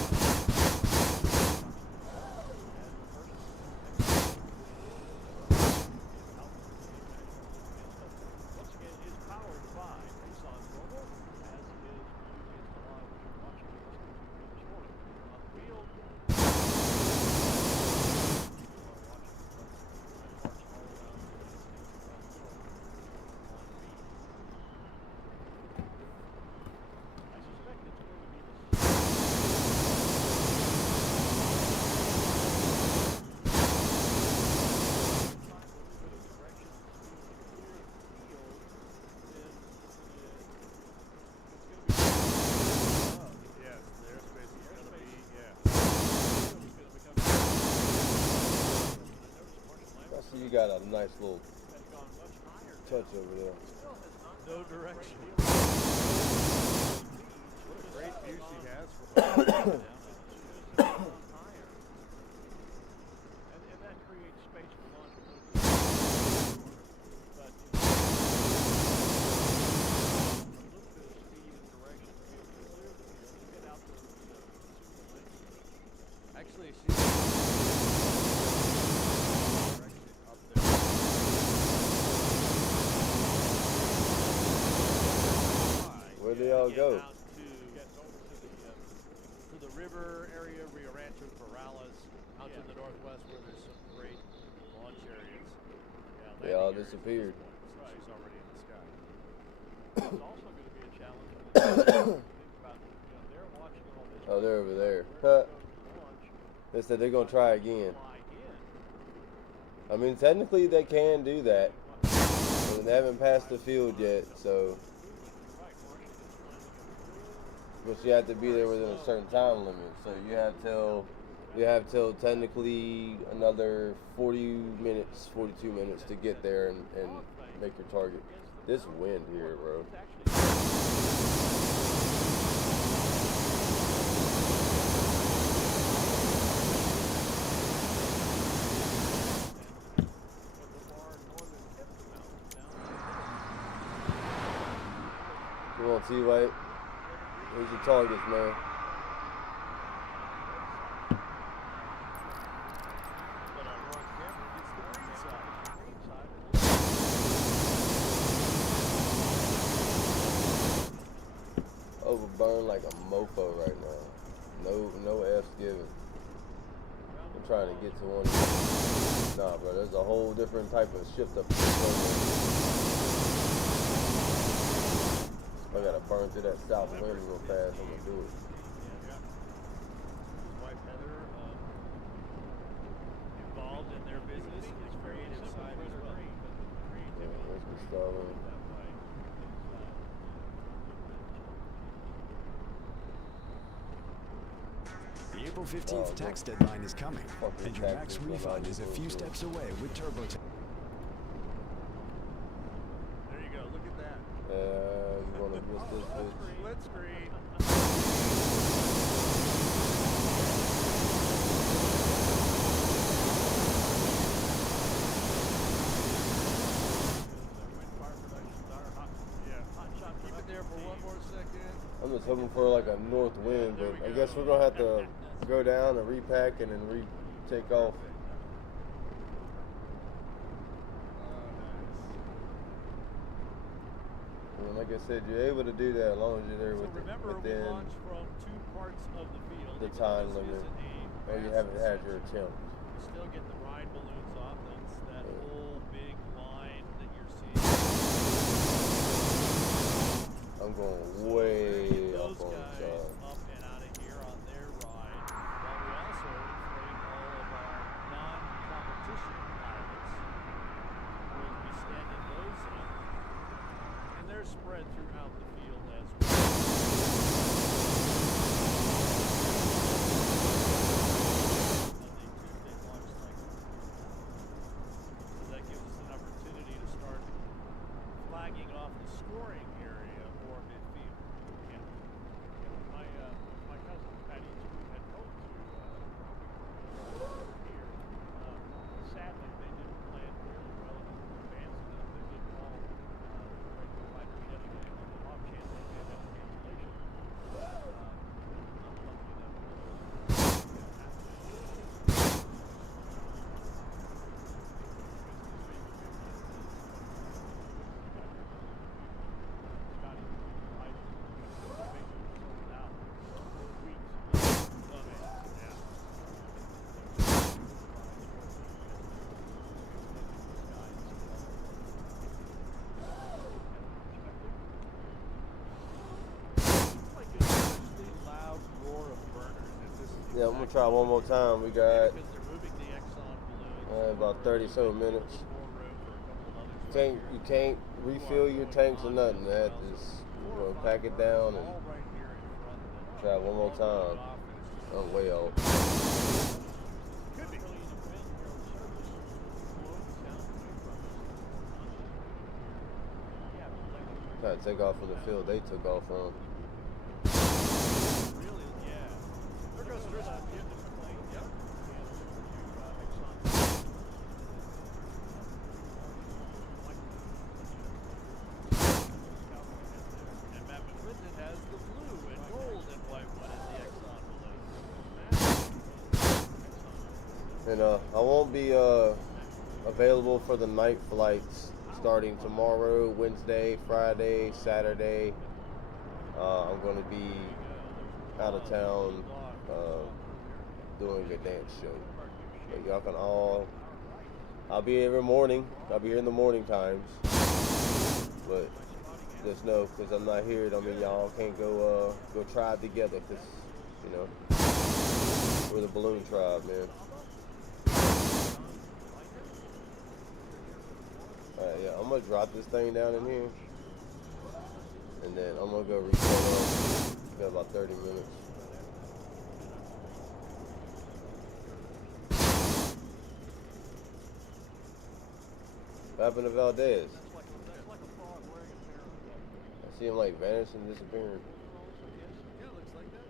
You got a nice little touch over there. No direction. What a great view she has from her. And that creates space for launch. But Actually, she's up there. Where do y'all go? To the river area, Rio Rancho Corrales, out to the northwest where there's some great launch areas. They all disappeared. She's already in the sky. it's also going to be a challenge. Think about, they're watching all this. Oh, they're over there. They said they're going to try again. I mean, technically they can do that. But they haven't passed the field yet, so. But you have to be there within a certain time limit. So you have till technically another 40 minutes, 42 minutes to get there and make your target. This wind here, bro. Come on, T-White. Here's your targets, man. Overburned like a mofo right now. No F's given. I'm trying to get to one. Nah, bro, there's a whole different type of shift up. I gotta burn through that south wind real fast. I'm gonna do it. Wife Heather, involved in their business, his creative side as well. Yeah, there's Gustavo. The April 15th tax deadline is coming, and your max refund is a few steps away with TurboTax. There you go, look at that. You wanna miss this bitch? Split screen. Keep it there for one more second. I'm just hoping for like a north wind, but I guess we're gonna have to go down and repack and then take off. And like I said, you're able to do that as long as you're there So remember, within we launch from two parts of the field. the time limit, or you haven't had your attempt. You still get the ride balloons off. That's that whole big line that you're seeing. I'm going way Those up on the guys side. up and out of here on their ride. While we also inflate all of our non-competition pilots. We'll be standing those in. And they're spread throughout the field as well. Tuesday launch cycle. So that gives us an opportunity to start flagging off the scoring area for midfield. Yeah. My cousin Patty had told to here. Sadly, they didn't plan really well in advance enough. They didn't call regular fighters yesterday on the off chance they had a cancellation. Yeah, I'm gonna try one more time. We got Because they're moving the Exxon balloons. about 30 so minutes. More room for a couple others. You can't refill your tanks or nothing. That just you're gonna pack it down and All right here in front of them. try one more time. I'm way out. Could be. Gotta take off from the field they took off from. Really, yeah. There goes Tristan. Yep. And Matt McClinton has the blue and gold and white one as the Exxon balloon. And I won't be available for the night flights starting tomorrow, Wednesday, Friday, Saturday. I'm going to be out of town doing a dance show. So y'all can I'll be every morning. I'll be here in the morning times. But just know, because I'm not here, I mean, y'all can't go tribe together, because, you know, we're the balloon tribe, man. Alright, yeah, I'm gonna drop this thing down in here, and then I'm gonna go reset up. Got about 30 minutes. What happened to Valdez? I see him like vanishing and disappearing. Yeah, looks like that.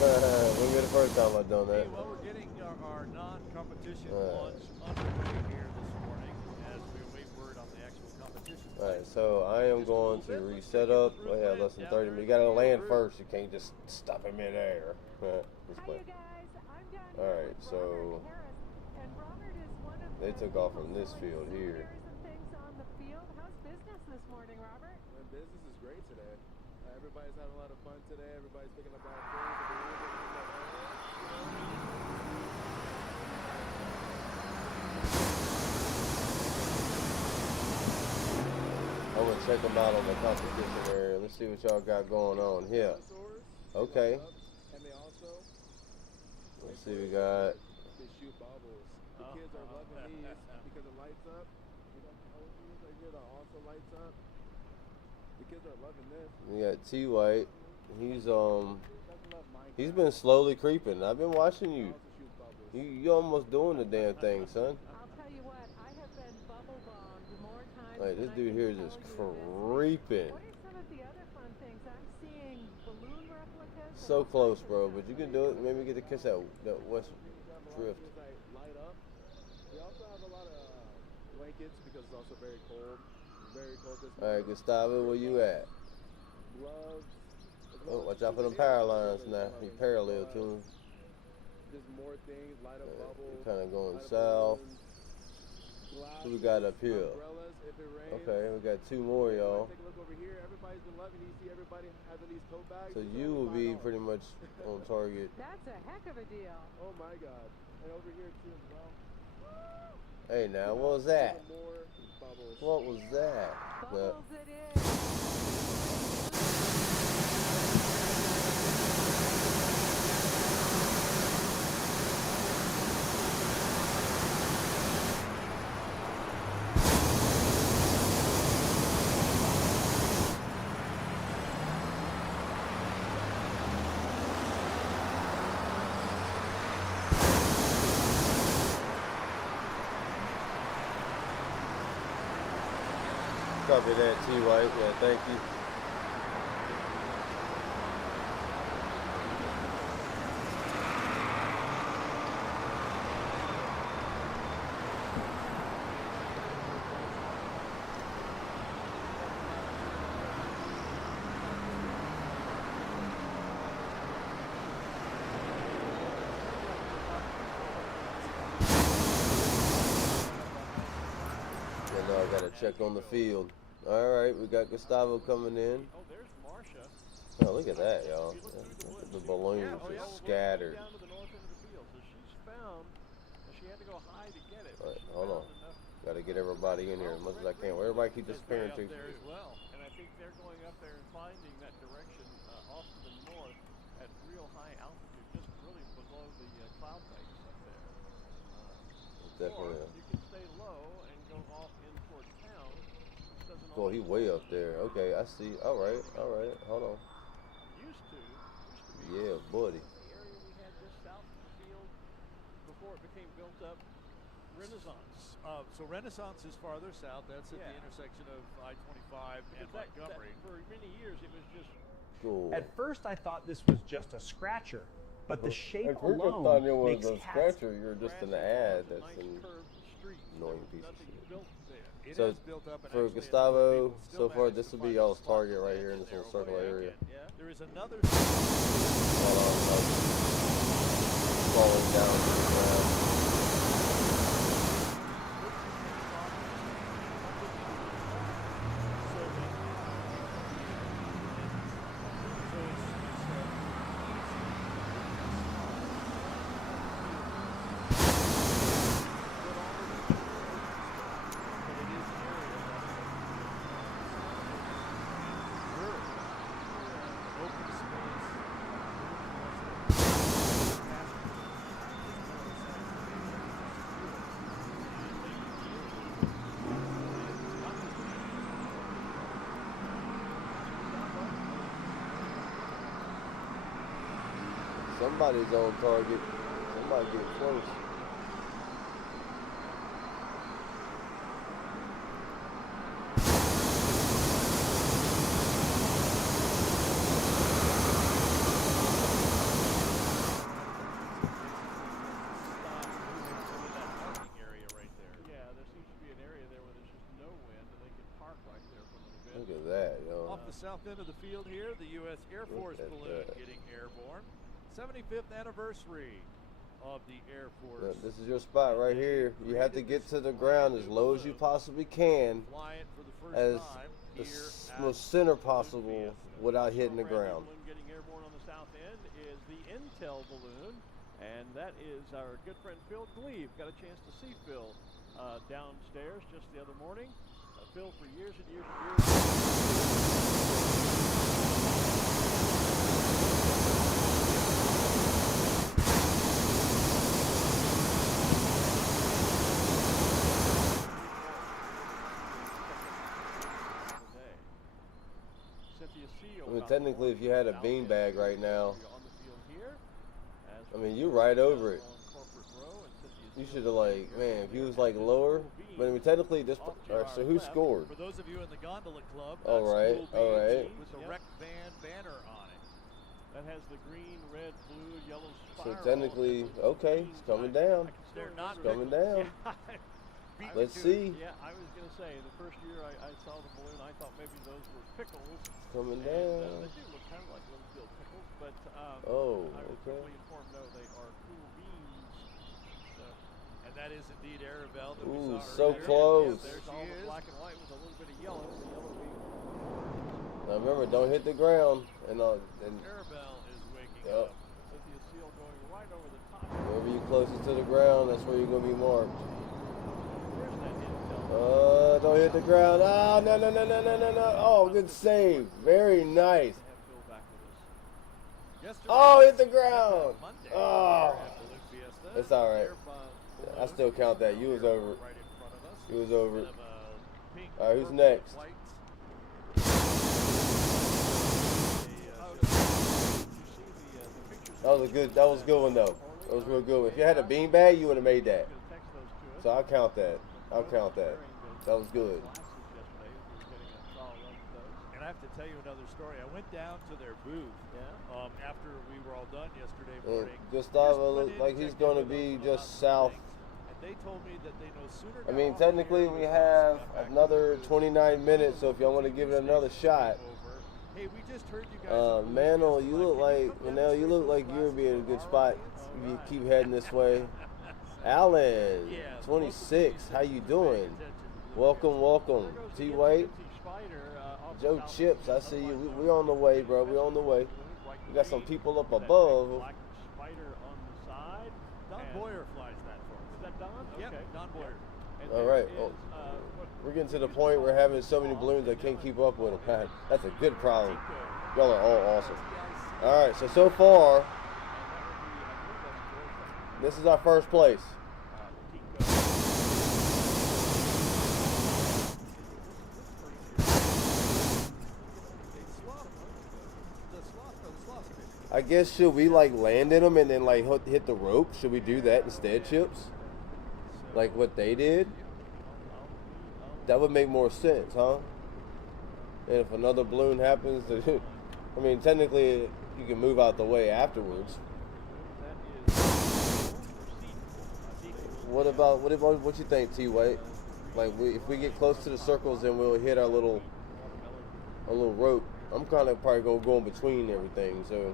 Wouldn't be the first time I've done that. Hey, well, we're getting our non-competition launch underway here this morning as we await word on the actual competition. Alright, so I am going to reset up. We have less than 30 minutes. You gotta land first. You can't just stop in midair. Hi, you guys. I'm down here Alright, with so Robert Harris, and Robert is one of they the took off from people this selling field here. souvenirs and things on the field. How's business this morning, Robert? Business is great today. Everybody's having a lot of fun today. Everybody's thinking about things. I'm gonna check them out on the competition area. Let's see what y'all got going on here. Okay. And they also Let's see, we got. they shoot bubbles. The kids are loving these because it lights up. You know, these right here that also lights up. The kids are loving this. We got T White. He's been slowly creeping. I've been watching you. You almost doing the damn thing, son. I'll tell you what, I have been bubble bombed more times. Like, this than I dude can here is tell just you. creeping. What are some of the other fun things? I'm seeing balloon replicas. and So all close, kinds of bro. stuff. But you can do it. Maybe get to catch that West Drift. Light up. We also have a lot of blankets because it's also very cold. Very cold this All right, Gustavo, where you at? gloves. Oh, watch out for them power lines now. He parallel to him. Just more things, light up bubbles. Kind of going light up south. balloons, What we got up here? umbrellas if it rains. Okay, we got two more, y'all. Take a look over here. Everybody's been loving. You see everybody having these tote bags. So It's you only will be $5. pretty much on target. That's a heck of a deal. Oh my God! And over here too as well. Hey, now, what was that? More bubbles. What was that? Bubbles it is. Copy that, T White. Yeah, thank you. And now I gotta check on the field. All right, we got Gustavo coming in. Oh, there's Marcia. Oh, look at that, y'all. The balloons just scattered. Down to the north end of the field, so she's found. She had to go high to get it. All right, hold on. Gotta get everybody in here as much as I can. Where everybody keep disappearing to? There as well, and I think they're going up there and finding that direction off to the north. at real high altitude, just really below the cloud base up there. Definitely. Or you can stay low and go off in towards town, which doesn't Well, he way up there. Okay, I see. All right. Hold on. Used to be Yeah, buddy. the area we had just south of the field before it became built up. Renaissance. So Renaissance is farther south. That's at Yeah. the intersection of I-25 and That, Montgomery. for many years, it was just Cool. At first, I thought this was just a scratcher, but the shape At first I alone thought it was makes a cats. scratcher. You're just an grassy ad lawns and that's nice an curved streets. annoying There was piece of nothing shit. built there. It So, has built up, and for actually it's where Gustavo, people still so far manage this to will find be a y'all's spot target to right land here in this there. little circle area. Yeah. There is another. While I'm falling down to the ground. Somebody's on target. Somebody get close. Yeah, there seems to be an area there where there's just no wind and they can park right there for a little bit. Look at that, yo. Off the south end of the field here, the U.S. Air Force at balloon that. getting airborne. 75th anniversary of the Air Force. Look, this is your spot right here. You have to get to the ground as low as you possibly can, Flying for the first as time the here at most center possible without hitting the Brand new ground. balloon getting airborne on the south end is the Intel balloon, and that is our good friend Phil Gleave. Got a chance to see Phil downstairs just the other morning. Phil, for years and years and years. I mean, technically, if you had a beanbag right now, I mean, you're right over it. You should have, like, man, if you was, like, lower. But, I mean, technically, this. All right, so who scored? For those of you in the Gondola Club, All right, all right. with the Rec Van banner on it. That has the green, red, blue, yellow So spiral. technically, okay, it's coming down. They're not It's coming down. Let's see. Yeah, I was going to say, the first year I saw the balloon, I thought maybe those were pickles. Coming And, down. they do look kind of like little dill pickles, but Oh, I was okay. quickly informed, no, they are cool beans. So, And that is indeed Arabelle that we Ooh, saw so earlier. close. Yes, there there's she all the is. black and white with a little bit of yellow, the yellow bean. Now remember, don't hit the ground. And Arabelle is waking Yep. up. Cynthia Seal going right over the top. wherever you closest to the ground, that's where you're gonna be marked. Where's that Intel? Don't hit the ground. Oh, no. Oh, good save. Very nice. Have Phil back with us. Yesterday, Oh, hit the ground. Monday, Oh. at Balloon Fiesta, It's all right. Air I still count that. You was over it. right in front of us. You was over it. Kind of a pink, All right, who's purple, next? white. That was a good one though. That was real good one. If you had a beanbag, you would have made that. So I'll count that. I'll count that. That was good. And I have to tell you another story. I went down to their booth after we were all done yesterday morning. Gustavo looks like he's going to be just south. And they told me that they no sooner I got mean, off technically the we air, have got back to another the booth. 29 minutes, so if y'all want to give it another shot. Hey, we just heard you guys on Balloon Manel, Fiesta you Live. look Can like, come Manel, you look like demonstrate you would be in a those good glasses spot to if you our keep heading this way. Alan, Yeah, 26, how you doing? Welcome. T. White, Joe Chips, I see you. We on the way, bro. We on the way. We got some people up above. Black spider on the side. Don and- Boyer flies that for us. Is that Don? Yep, Okay. Don Boyer. And All there right. is, Oh, what- we're getting to the point where having so many balloons I can't keep up with them. That's a good problem. Y'all are all awesome. SPIC All right, so far, this is our first place. I guess, should we like land in them and then like hit the rope? Should we do that instead, Chips? Like what they did? That would make more sense, huh? And if another balloon happens, I mean, technically you can move out the way afterwards. What you think, T-White? Like if we get close to the circles, then we'll hit our little rope. I'm kind of probably gonna go in between everything, so.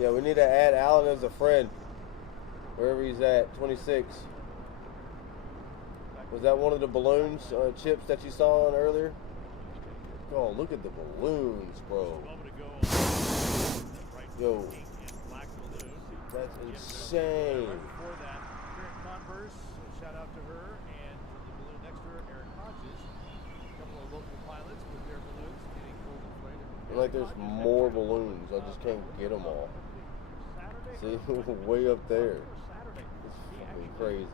Yeah, we need to add Alan as a friend, wherever he's at, 26. Was that one of the balloons, Chips, that you saw on earlier? Oh, look at the balloons, bro. Yo, that's insane. Converse, shout out to her, and the balloon next to her, Eric Hodges. A couple of local pilots with their balloons getting full inflated. Like there's more balloons, I just can't get them all. See, way up there. It's fucking crazy.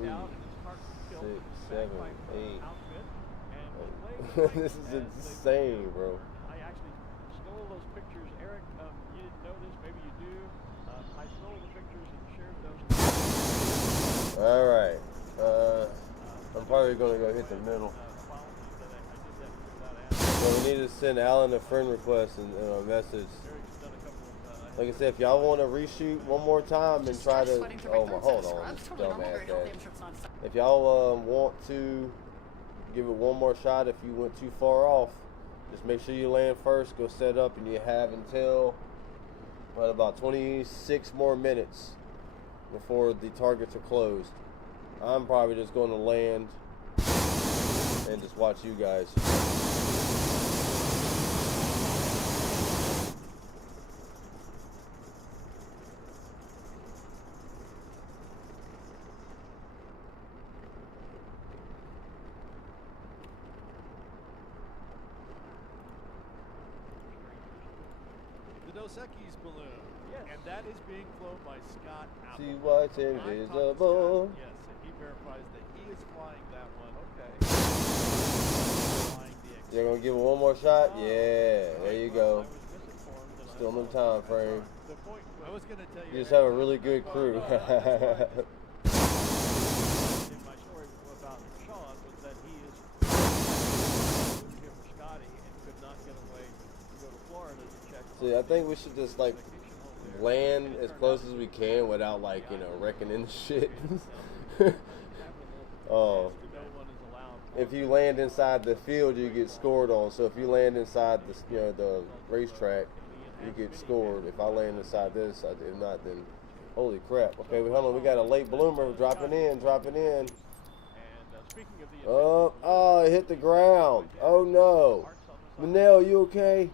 Ooh, 6, 7, 8. This is insane, bro. I actually stole those pictures. Eric, you didn't know this, maybe you do. I stole the pictures and shared those. All right. I'm probably gonna go hit the middle. So we need to send Alan a friend request and a message. Like I said, if y'all want to reshoot one more time and try to, hold on, dumbass dad. If y'all want to give it one more shot, if you went too far off, just make sure you land first, go set up, and you have until about 26 more minutes before the targets are closed. I'm probably just going to land and just watch you guys. Seki's balloon, yes. And that is being flown by Scott Apple. See what's invisible. Yes, and he verifies that he is flying that one. Okay. You're gonna give it one more shot? Yeah, there you go. Still in the time frame. I was gonna tell you. You just have a really good crew. In my story about Sean was that he is here for Scotty and could not get away to go to Florida to check. See, I think we should just like land as close as we can without like, you know, wrecking in shit. Oh. If you land inside the field, you get scored on. So if you land inside the, you know, the racetrack, you get scored. If I land inside this, if not, then holy crap. Okay, hold on. We got a late bloomer dropping in. Oh, it hit the ground. Oh no. Manel, you okay?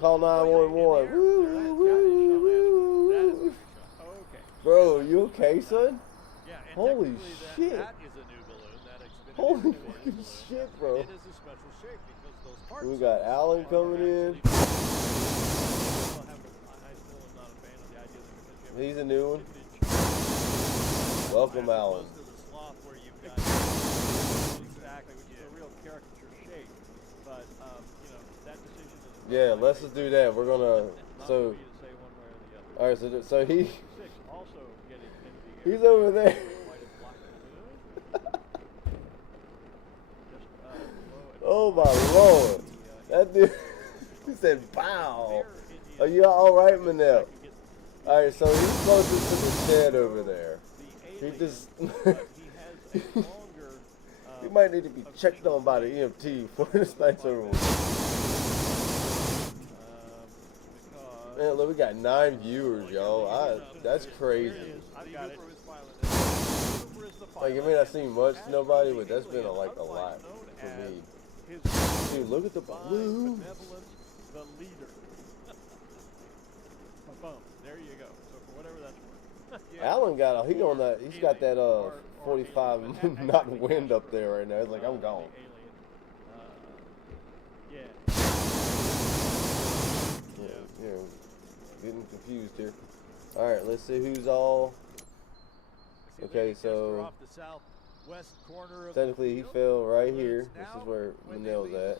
Call 911. Woo, woo, woo. Bro, you okay, son? Holy shit. Holy fucking shit, bro. It is a special shape because those parts. We got Alan coming in. He's a new one. Welcome, Alan. Yeah, let's just do that. We're gonna. So. All right. So he's over there. Oh my lord! That dude. He said, "Bow." Are you all right, Manel? All right. So he's closest to the shed over there. He just. He might need to be checked on by the EMT before this night's over with. Man, look, we got 9 viewers, y'all. That's crazy. Like, it may not seem much to nobody, but that's been like a lot for me. Dude, look at the balloons. The leader. Boom. There you go. So for whatever that's worth. Alan got he on that. He's got that 45 knot wind up there right now. It's like I'm gone. Yeah, getting confused here. All right, let's see who's all. Okay, so off the southwest corner of technically he fell right here. This is where Manel's at.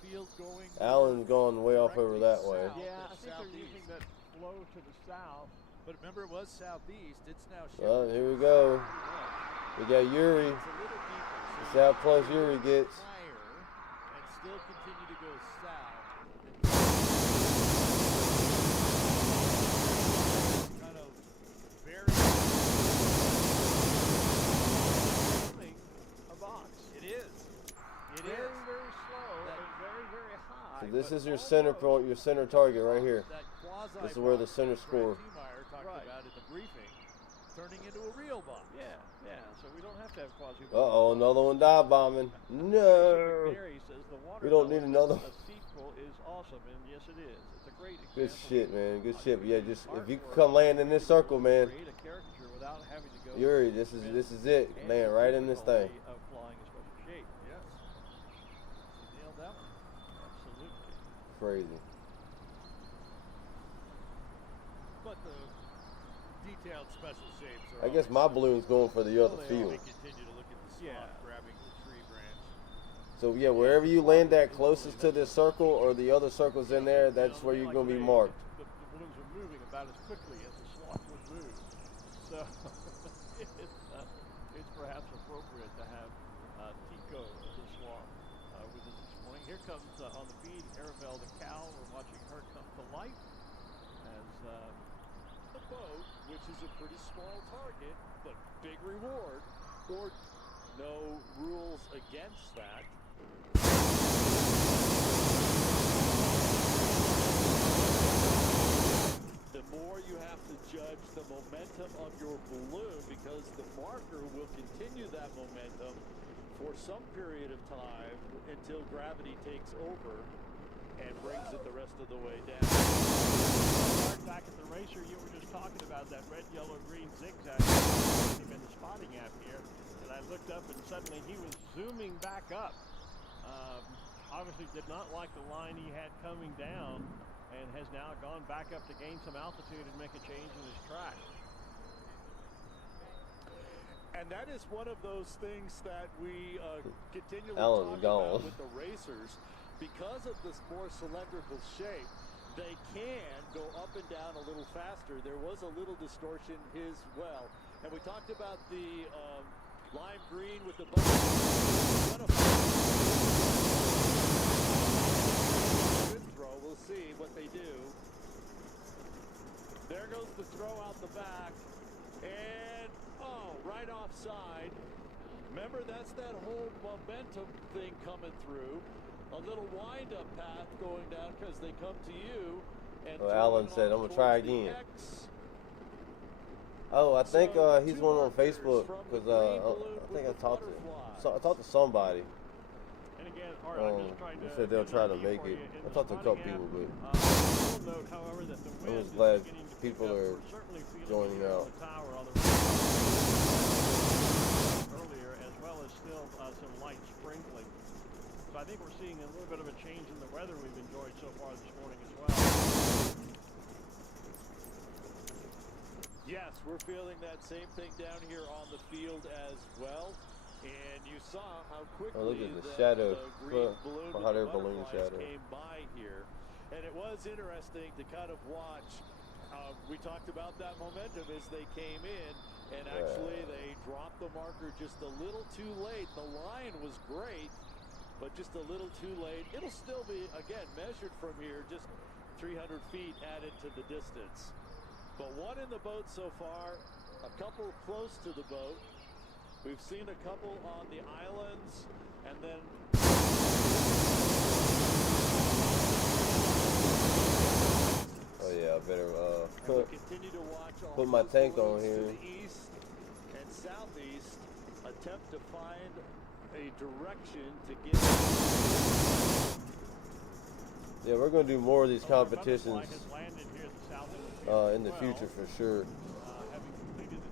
Alan's gone way off over that way. Yeah, I think they're using that flow to the south. But remember, it was southeast. It's now shifted. Well, here we go. We got Yuri. Let's see how close Yuri gets. And still continue to go south. Kind of very A box. It is. It Very, is. very slow and very, very high. So this is your center point, your center target right here. That quasi This is where the center score. talked about in the briefing, turning into a real box. Yeah, so we don't have to have quasi. Uh-oh, another one dive bombing. No. Says the water We don't need another. A sequel is awesome, and yes, it is. It's a great example. Good shit, man. Good shit. But yeah, just if you come land in this circle, man. Create a caricature without having to go. Yuri, this is it. Land right in this thing. Of flying a special shape. Yes. Nailed that one. Absolutely. Crazy. But the detailed special shapes are I guess my balloon's going for the other They field. continue to look at the spot, grabbing the tree branch. So yeah, wherever you land that closest to this circle or the other circles in there, that's where you're gonna be marked. The balloons are moving about as quickly as the slot would move. So it's perhaps appropriate to have Tico, the slot, with us this morning. Here comes on the feed Arabelle the cow. We're watching her come to life as The boat, which is a pretty small target, but big reward, or no rules against that. The more you have to judge the momentum of your balloon, because the marker will continue that momentum for some period of time until gravity takes over and brings it the rest of the way down. back at the racer you were just talking about, that red, yellow, green zigzag in the spotting app here, and I looked up and suddenly he was zooming back up. Obviously did not like the line he had coming down and has now gone back up to gain some altitude and make a change in his track. And that is one of those things that we continually Alan's talk gone. about with the racers. Because of this more cylindrical shape, they can go up and down a little faster. There was a little distortion as well. And we talked about the lime green with the button. Good throw. We'll see what they do. There goes the throw out the back. And, oh, right offside. Remember, that's that whole momentum thing coming through. A little wind-up path going down because they come to you. And Well, Alan said, I'm going to try again. Oh, I think he's one on Facebook because I think I talked to somebody. And again, Art, I'm just trying They to said they'll try to make it. I talked to a couple people, but note, however, that the I'm wind just glad is beginning to pick people up. are We're certainly feeling joining it out. on the tower on the earlier, as well as still some light sprinkling. So I think we're seeing a little bit of a change in the weather we've enjoyed so far this morning as well. Yes, we're feeling that same thing down here on the field as well. And you saw how quickly look at the shadow, the green balloon for with hot the air balloon butterflies shadow. came by here. And it was interesting to kind of watch. We talked about that momentum as they came in, and actually they dropped the marker just a little too late. The line was great, but just a little too late. It'll still be, again, measured from here, just 300 feet added to the distance. But one in the boat so far, a couple close to the boat. We've seen a couple on the islands, and then Oh yeah, I better we'll continue to watch all put my those tank on balloons here. to the east and southeast, attempt to find a direction to get. Yeah, we're gonna do more of these competitions Butterfly has landed here at the south end of the field in the as future well, for sure. having completed the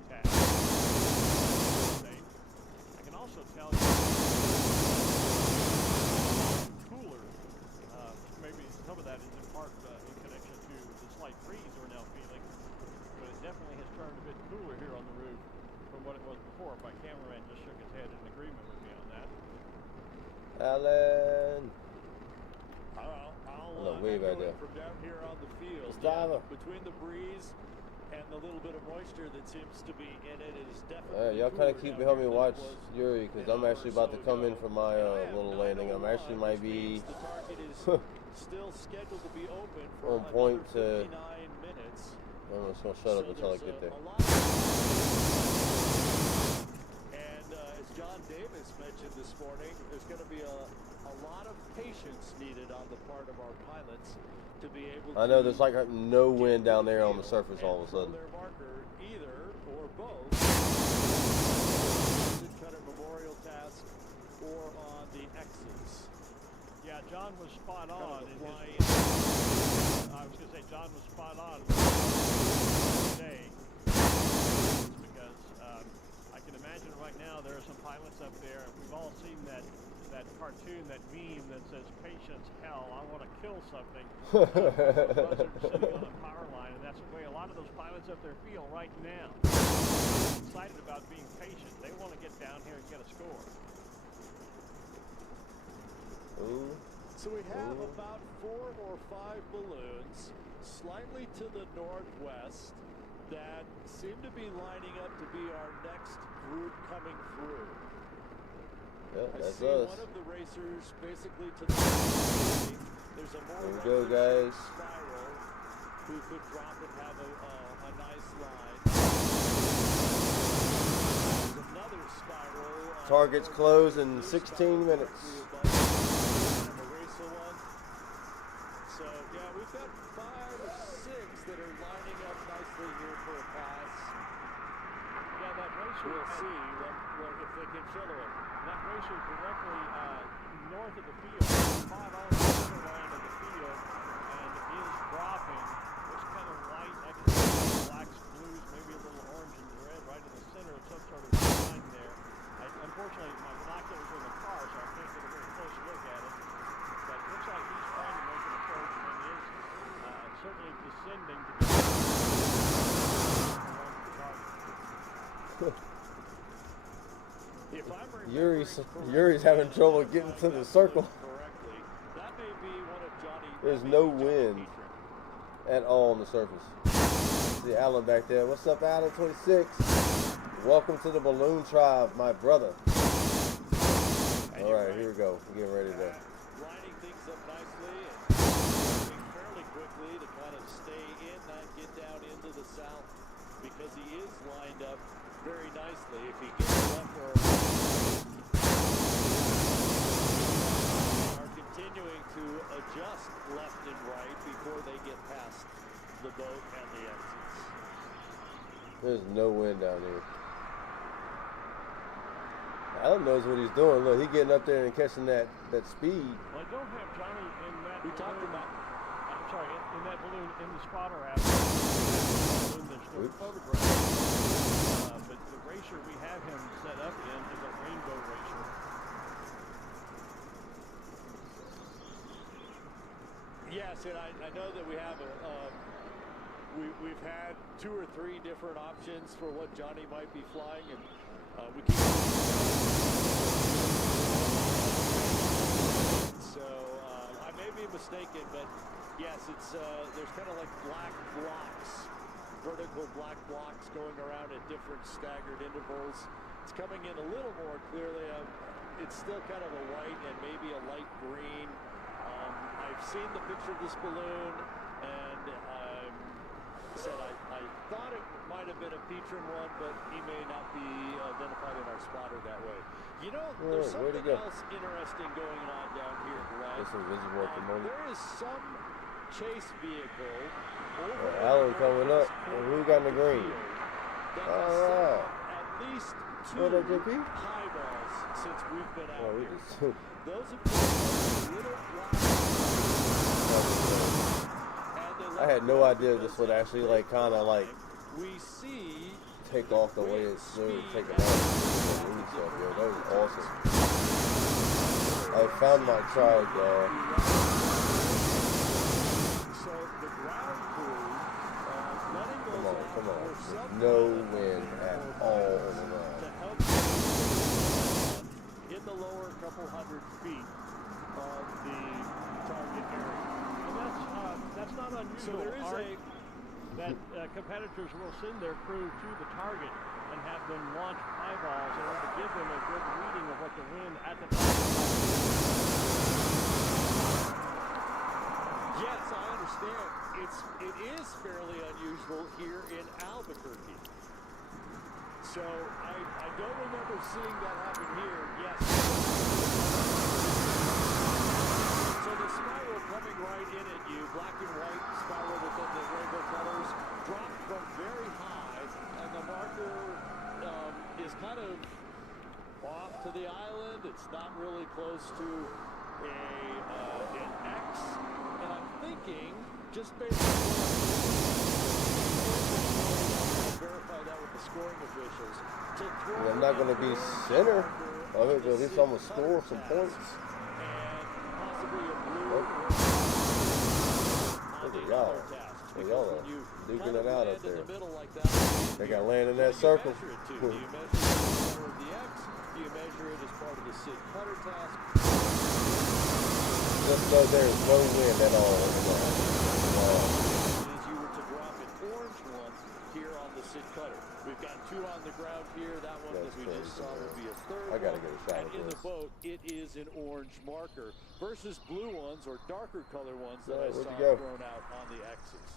cooler here on the roof from what it was before. My cameraman just shook his head in agreement with me on that. Alan. I'll wave right there. from down here on the field. Between the breeze and the little bit of moisture that seems to be in it is definitely. Y'all kind of keep helping me watch Yuri because I'm actually about to come in for my little landing. I'm actually might be still scheduled to be open on for point to. 59 minutes. I'm just gonna shut up until I get there. And as John Davis mentioned this morning, there's going to be a lot of patience needed on the part of our pilots to be able to. I know there's like no wind down there on the surface all of a sudden. Their marker either or both. Cutter Memorial Task or on the X's. Yeah, John was spot on in his. I was going to say John was spot on today because I can imagine right now there are some pilots up there. We've all seen that cartoon, that meme that says "Patience, hell, I want to kill something." Sitting on a power line, and that's the way a lot of those pilots up there feel right now. Excited about being patient. They want to get down here and get a score. Ooh. So we have about 4 or 5 balloons slightly to the northwest that seem to be lining up to be our next group coming through. Yep, I that's see us. one of the racers basically to the right. There's a more There we go, guys. spiral who could drop and have a nice line. There's another spiral. Targets close in 16 minutes. So yeah, we've got 5 or 6 that are lining up nicely here for a pass. Yeah, that racer. We'll see if they can fill it. That racer directly north of the field, spot on the center line of the field, and is dropping. It's kind of light. I can see blacks, blues, maybe a little orange and red right in the center of some sort of line there. Unfortunately, my binoculars are in the car, so I can't get a very close look at it. But it looks like he's trying to make an approach and is certainly descending to get around the target. Yuri's having trouble getting to the circle. There's no wind at all on the surface. See Alan back there. What's up, Alan 26? Welcome to the balloon tribe, my brother. All right, here we go. We're getting ready to. Lining things up nicely and moving fairly quickly to kind of stay in, not get down into the south, because he is lined up very nicely. If he gets left or are continuing to adjust left and right before they get past the boat and the exits. There's no wind down here. Alan knows what he's doing. Look, he's getting up there and catching that speed. Well, I don't have Johnny in that We balloon. talked about. I'm sorry, in that balloon in the spotter app. Balloon that's still photographed. But the racer we have him set up in is a rainbow racer. Yes, and I know that we have we've had 2 or 3 different options for what Johnny might be flying, and we keep. So I may be mistaken, but yes, it's there's kind of like black blocks, vertical black blocks going around at different staggered intervals. It's coming in a little more clearly. It's still kind of a white and maybe a light green. I've seen the picture of this balloon, and said I thought it might have been a Petron one, but he may not be identified in our spotter that way. You know, there's something else interesting going on down here, Glenn. It's invisible at the moment. There is some chase vehicle over Alan coming up. And who got in the green? All right. At least 2 What up, JP? high balls since we've been out Oh, we here. just Those have been little black. I had no idea this would actually like kind of like we see take off the way it should take it off. Yo, that was awesome. I found my tribe, y'all. So the ground crew letting Come those on, Come on. There's no wind at all on the ground. To help in the lower couple hundred feet of the target area. And that's not unusual. So there is that competitors will send their crew to the target and have them launch high balls in order to give them a good reading of what the wind at the time. Yes, I understand. It is fairly unusual here in Albuquerque. So I don't remember seeing that happen here. Yes. So the spiral coming right in at you, black and white spiral within the rainbow colors, dropped from very high, and the marker is kind of off to the island. It's not really close to an X, and I'm thinking, just based on verify that with the scoring officials, to throw I'm not going to be center of it, but at least I'm going to score some points. and possibly a blue Look at y'all. Y'all are duking it out up there. They got land in that circle. Do you measure it as part of the X? Do you measure it as part of the Sid Cutter task? Just know there's no wind at all on the ground. As you were to drop an orange one here on the Sid Cutter. We've got two on the ground here. That one that we just saw will be a third. I gotta get a shot and at in this. the boat, it is an orange marker versus blue ones or darker color ones that I saw thrown out on the X's.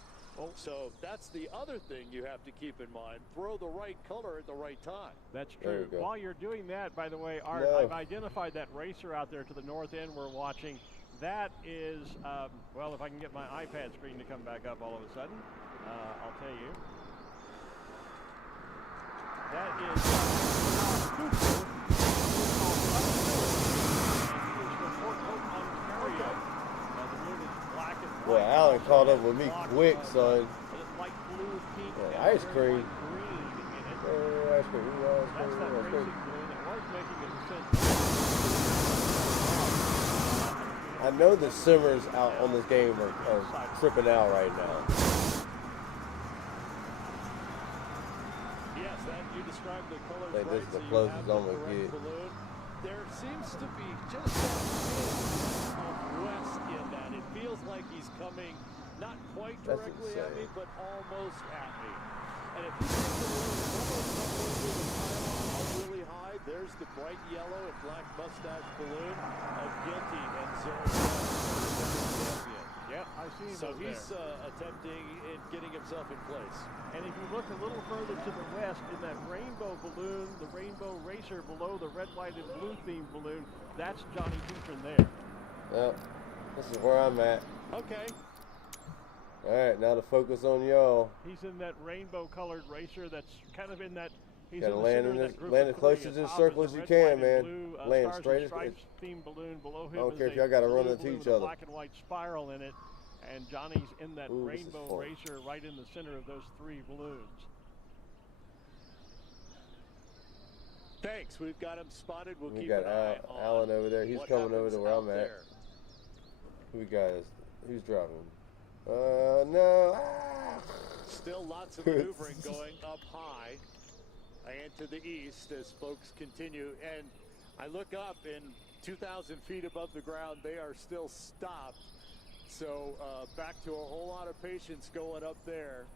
So that's the other thing you have to keep in mind. Throw the right color at the right time. That's true. While you're doing that, by the way, Art, I've identified that racer out there to the north end we're watching. That is, well, if I can get my iPad screen to come back up all of a sudden, I'll tell you. That is Cooper. Boy, Alan caught up with me quick, son. Ice cream. Ice cream. I know the simmers out on this game are tripping out right now. Yes, that you described the colors I think this is the so closest I'm gonna get. Balloon. There seems to be just a bit of west in that. It feels like he's coming not quite directly at me, but almost at me. And if you take the balloon almost up over the pylon really high, there's the bright yellow and black mustache balloon of Guilty and Zero champion. Yep, I see him. So he's attempting and getting himself in place. And if you look a little further to the west in that rainbow balloon, the rainbow racer below the red, white, and blue themed balloon, that's Johnny Dutron there. Yep, this is where I'm at. Okay. All right, now to focus on y'all. He's in that rainbow colored racer that's kind of in that. He's Gotta in land in this, land as close to this circle as you can, man. Land straight as themed balloon below him. I don't care if y'all gotta run into each other. Black and white spiral in it, and Johnny's in that rainbow racer right in the center of those three balloons. Thanks, we've got him spotted. We'll keep got an eye on Alan over there. He's coming over to where I'm at. there. Who we got? Who's driving? No. Still lots of maneuvering going up high and to the east as folks continue. And I look up, and 2,000 feet above the ground, they are still stopped. So back to a whole lot of patience going up there.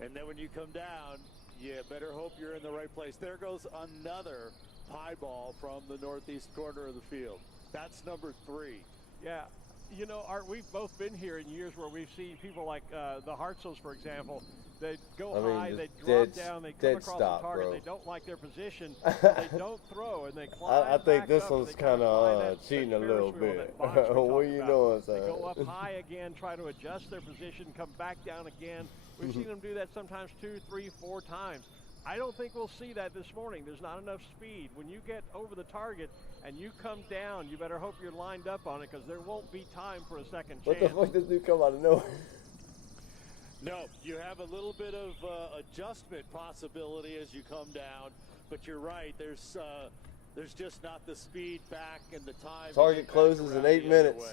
And then when you come down, you better hope you're in the right place. There goes another pie ball from the northeast corner of the field. That's number 3. Yeah. You know, Art, we've both been here in years where we've seen people like the Hartzels, for example. They go high, they drop down, they come across the target, they don't like their position, they don't throw, and they climb I think back this up, one's kind of cheating a little bit. What are you doing, son? They go up high again, try to adjust their position, come back down again. We've seen them do that sometimes 2, 3, 4 times. I don't think we'll see that this morning. There's not enough speed. When you get over the target and you come down, you better hope you're lined up on it because there won't be time for a second chance. What the fuck does dude come out of nowhere? No, you have a little bit of adjustment possibility as you come down, but you're right. There's just not the speed back and the time. Target closes in 8 minutes.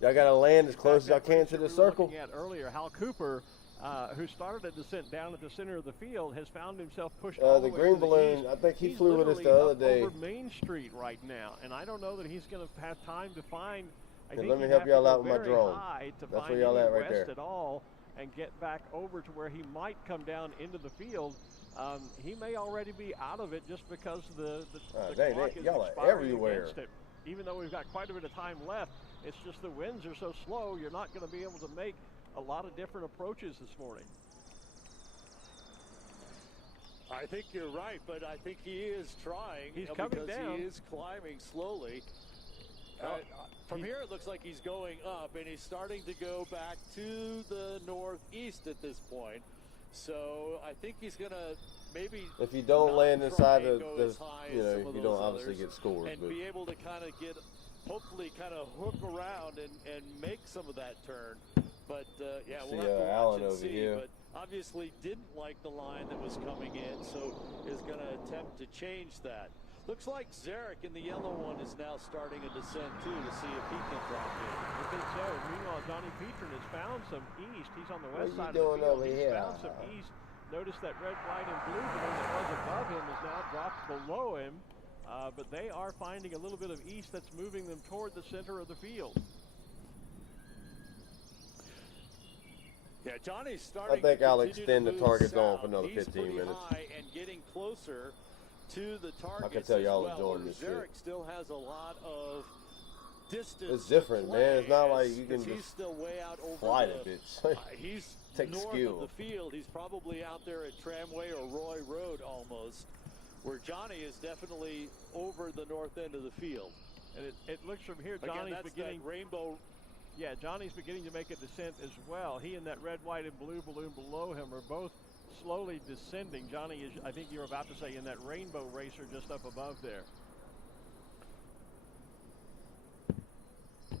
Y'all got to land as close as y'all can to the circle. Looking at earlier, Hal Cooper who started a descent down at the center of the field, has found himself pushed all the way green to the balloon, east. I think he He's flew with us the literally other day. over Main Street right now, and I don't know that he's going to have time to find. I think let me he'd help have y'all to go out with my very drone. high to That's find where y'all any at right rest there. at all and get back over to where he might come down into the field. He may already be out of it just because the clock is y'all are expiring everywhere. against it. Even though we've got quite a bit of time left, it's just the winds are so slow, you're not going to be able to make a lot of different approaches this morning. I think you're right, but I think he is trying. He's coming because down. He is climbing slowly. From here, it looks like he's going up, and he's starting to go back to the northeast at this point. So I think he's going to maybe. If you don't land inside of the, you you don't obviously get scores, and but be able to kind of get, hopefully, kind of hook around and make some of that turn. But yeah, we'll have to watch Alan and over see. here. But obviously, didn't like the line that was coming in, so is going to attempt to change that. Looks like Zarek in the yellow one is now starting a descent too to see if he can drop in. I think so. Meanwhile, Johnny Petrin has found some east. He's on the west What are you side of the doing field. over He's here? found some east. Notice that red, white, and blue balloon that was above him is now dropped below him. But they are finding a little bit of east that's moving them toward the center of the field. Yeah, Johnny's starting. I think to I'll continue extend to the move target zone south. for another He's 15 pretty minutes. high and getting closer to the targets. I can tell y'all as enjoying well, this shit. Zarek still has a lot of distance. It's different, to man. It's not play like you can he's just still way out over fly the, the bitch. he's Take north skill. of the field. He's probably out there at Tramway or Roy Road almost, where Johnny is definitely over the north end of the field. And it looks from here, Again, Johnny's that's beginning. that rainbow. Yeah, Johnny's beginning to make a descent as well. He and that red, white, and blue balloon below him are both slowly descending. Johnny is, I think you were about to say, in that rainbow racer just up above there.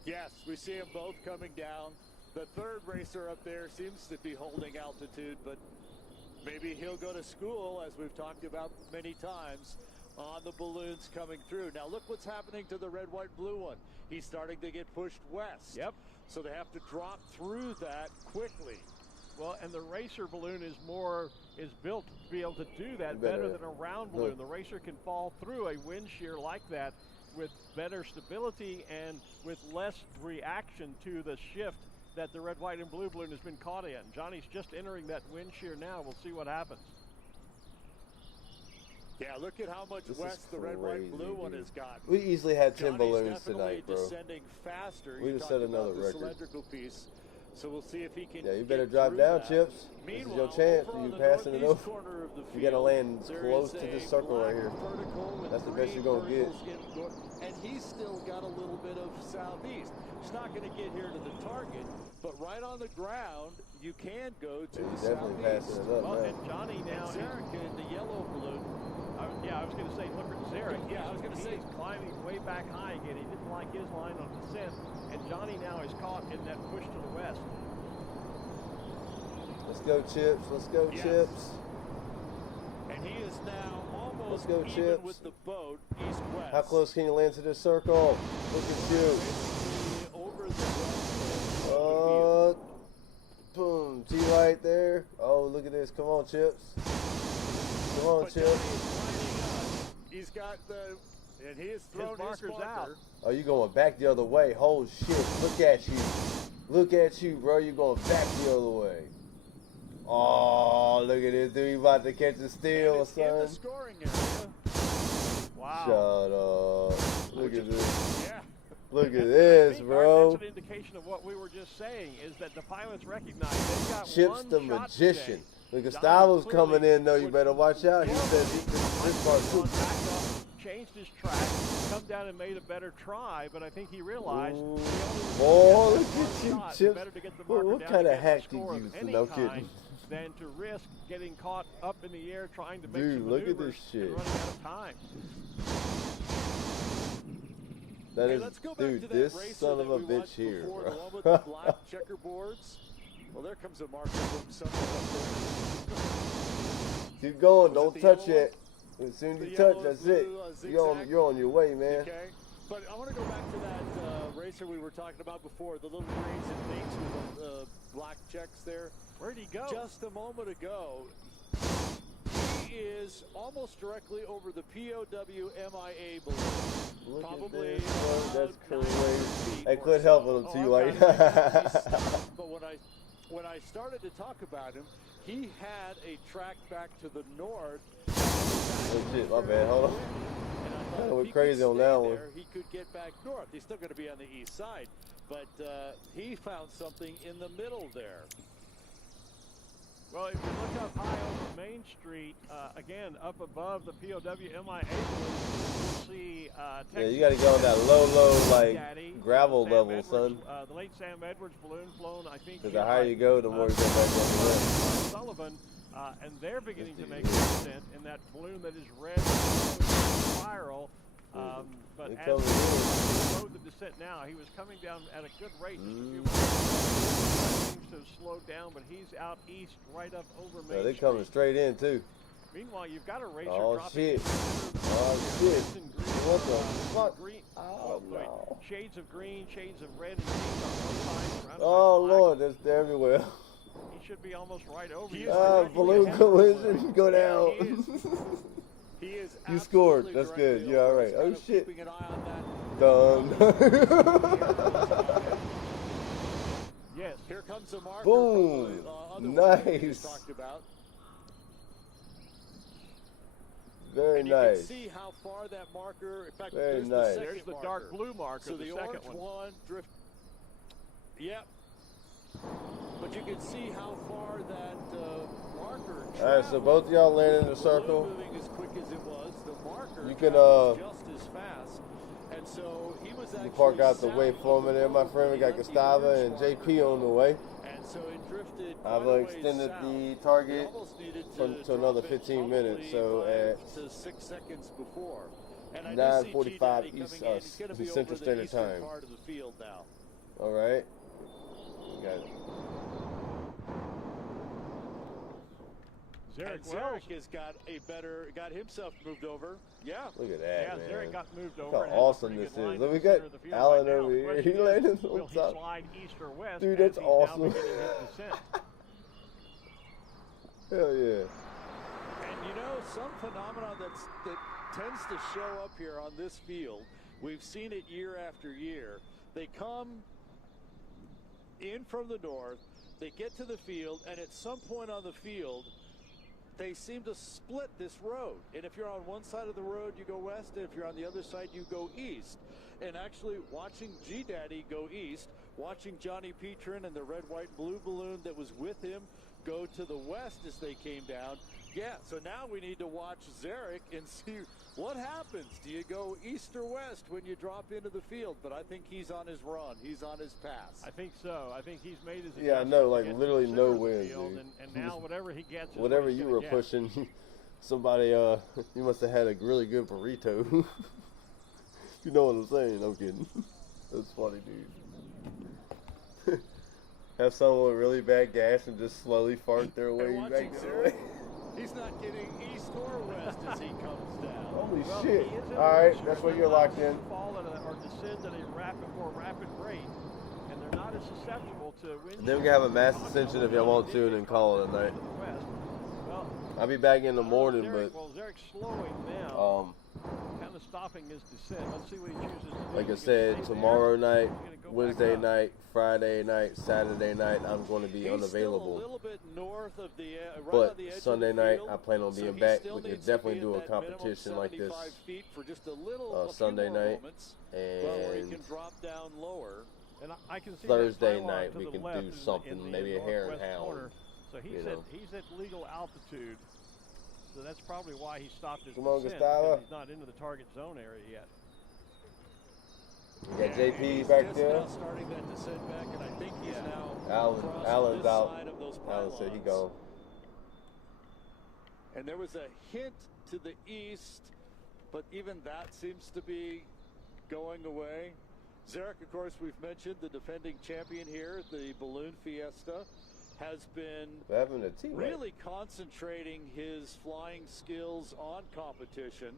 Yes, we see them both coming down. The third racer up there seems to be holding altitude, but maybe he'll go to school, as we've talked about many times, on the balloons coming through. Now look what's happening to the red, white, blue one. He's starting to get pushed west. Yep. So they have to drop through that quickly. Well, and the racer balloon is built to be able to do that better than a round balloon. The racer can fall through a wind shear like that with better stability and with less reaction to the shift that the red, white, and blue balloon has been caught in. Johnny's just entering that wind shear now. We'll see what happens. Yeah, look at how much This west is the red, white, blue crazy, one dude. has gotten. We easily had 10 Johnny's balloons definitely tonight, bro. descending faster. We You just set talked another about the record. cylindrical piece. So we'll see if he can. Yeah, you better get drop through down, that. Chips. This is Meanwhile, your chance. over on You the passing it northeast over. corner of the You gotta field, land there close is to this a circle right black here. vertical with That's the best green you're gonna get. verticals and he's still got a little bit of southeast. He's not going to get here to the target, but right on the ground, you can go to He's the definitely southeast. passing it up, Well, man. and Johnny now. Zarek in the yellow balloon. Yeah, I was going to say, look at Zarek. Yeah, I was gonna say- he's climbing way back high again. He didn't like his line of descent, and Johnny now is caught in that push to the west. Let's go, Chips. Let's go, Yes. Chips. And he is now Let's almost go, even Chips. with the boat east-west. How close can you land to this circle? Look at you. Basically over the west end of the field. Boom. T right there. Oh, look at this. Come on, Chips. Come on, But Johnny Chips. is lining up. He's got the, and he has thrown his marker's marker. out. Oh, you going back the other way. Oh, shit. Look at you. Look at you, bro. You're going back the other way. Oh, look at this dude. He about to catch a steal, And it's in the son. scoring area. Wow. Shut up. Look at this. Yeah. Look at I this, think, bro. Art, that's an indication of what we were just saying, is that the pilots recognize they've got Chips one the shot magician. today. Look, Johnny Gustavo's clearly coming in, though. You would- better watch out. He says this part Gone too. back up, changed his track, come down and made a better try, but I think he realized Ooh. he only Oh, was look one at you, shot, Chips. better to get the What marker down kind and of get a hack did score you of use? any No kind kidding. than to risk getting caught up in the air trying to make Dude, some look at maneuvers this shit. and running out of time. That Hey, is, let's go back dude, to that this racer son of that a we bitch watched here, before, bro. the one with the black checkerboards. Well, there comes a marker from somewhere up there. Keep going. Was Don't it the touch yellow it. As soon as The you touch, yellow, that's blue, it. You're on your way, man. Okay, but I want to go back to that racer we were talking about before, the little greens and pinks with the black checks there. Where'd he go? Just a moment ago. He is almost directly over the POW MIA balloon. Look Probably at this, bro. That's about 900 crazy. feet I or quit so. helping him too, like. But when I started to talk about him, he had a track back to the north. Oh shit, my bad. Hold on. I went crazy on that one. He could get back north. He's still going to be on the east side, but he found something in the middle there. Well, if you look up high over Main Street, again, up above the POW MIA balloon, you'll see Yeah, you got to go on that low, like, Daddy, gravel Sam level, Edwards, son. The late Sam Edwards balloon flown, I think. Because the higher you go, the more you get back on the rim. Sullivan, and they're beginning to make a descent in that balloon that is red spiral. But as he slowed the descent now, he was coming down at a good rate. Just a few minutes ago. Seems to have slowed down, but he's out east, right up over Main Yeah, they're Street. coming straight in, too. Meanwhile, you've got a racer dropping. Shit. Oh, shit. What the fuck? Green, Oh, no. Shades of green, shades of red, and pink on one side. Surrounded Oh, by black. Lord, that's everywhere. He should be almost right over you. Balloon collision, go down. He is You scored. That's good. You're all right. Oh, shit. Done. Yes. Here comes a marker. Boom. From the, Nice. talked about. Very and nice. You can see how far that marker. In fact, Very there's nice. the There's the dark blue marker, so the orange second one drift. Yep. But you can see how far that marker. All right, so both of y'all landed in the circle. Moving as quick as it was, the marker You can just as fast. And so he was you park out the way Foreman there, my friend. We got Gustavo and JP on the way. And so it drifted. I've extended the target to another 15 minutes, so at 6 seconds before. 9:45 East Central Standard Time. Part of the field now. All right. Got it. Zarek has got himself moved over. Yeah. Look at that, yeah, man. Zarek got moved Look over. how awesome this is. Look, we got Alan over here. He landed on Will he top. slide east or west? Dude, that's awesome. Hell yeah. And you know, some phenomenon that tends to show up here on this field, we've seen it year after year. They come in from the north, they get to the field, and at some point on the field, they seem to split this road. And if you're on one side of the road, you go west, and if you're on the other side, you go east. And actually watching G-Daddy go east, watching Johnny Petrin and the red, white, blue balloon that was with him go to the west as they came down. Yeah, so now we need to watch Zarek and see what happens. Do you go east or west when you drop into the field? But I think he's on his run. He's on his pass. I think so. I think he's made his adjustment. Yeah, I know, like literally no wins, dude. dude. And now whatever he gets is whatever what he's you gonna were get. pushing, somebody, you must have had a really good burrito. You know what I'm saying? I'm kidding. That's funny, dude. Have someone with really bad gas and just slowly fart their way back the way. He's not getting east or west as he comes down. Holy shit. Alright, that's where you're locked in. Fall or descend at a more rapid rate, and they're not as susceptible to wind. And then we can have a mass ascension if y'all want to, and then call it a night. Well, I'll be back in the morning, Zarek, but well, Zarek's slowing now. Kind of stopping his descent. Let's see what he chooses to do. Like I said, tomorrow night, Wednesday night, Friday night, Saturday night, I'm going to be unavailable. A little bit north of the, right but on the edge Sunday of the night, field, I plan on being back. We could definitely do a competition like this for just a little, Sunday night, where he and can drop down lower. And I can see Thursday that night to we the can left do in something, maybe a hare and hound. corner. So he's at legal altitude. So that's probably why he stopped his Come on, descent, Gustavo. because he's not into the target zone area yet. We got JP back there. Now starting that descent back, and I think he's now Alan's this out. side of those Alan said he pylons. gone. And there was a hint to the east, but even that seems to be going away. Zarek, of course, we've mentioned, the defending champion here, the Balloon Fiesta, has been really concentrating his flying skills on competition.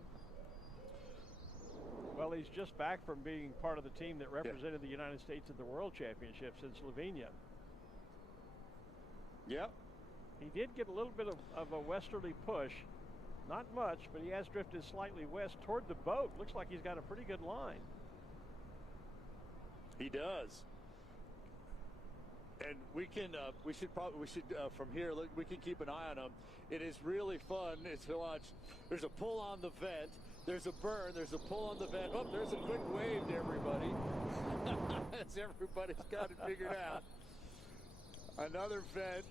Well, he's just back from being part of the team that represented the United States at the World Championships in Slovenia. Yep. He did get a little bit of a westerly push. Not much, but he has drifted slightly west toward the boat. Looks like he's got a pretty good line. He does. And we should from here, look, we can keep an eye on him. It is really fun. It's to watch. There's a pull on the vent. There's a burn. There's a pull on the vent. Oh, there's a quick wave to everybody. As everybody's got it figured out. Another vent.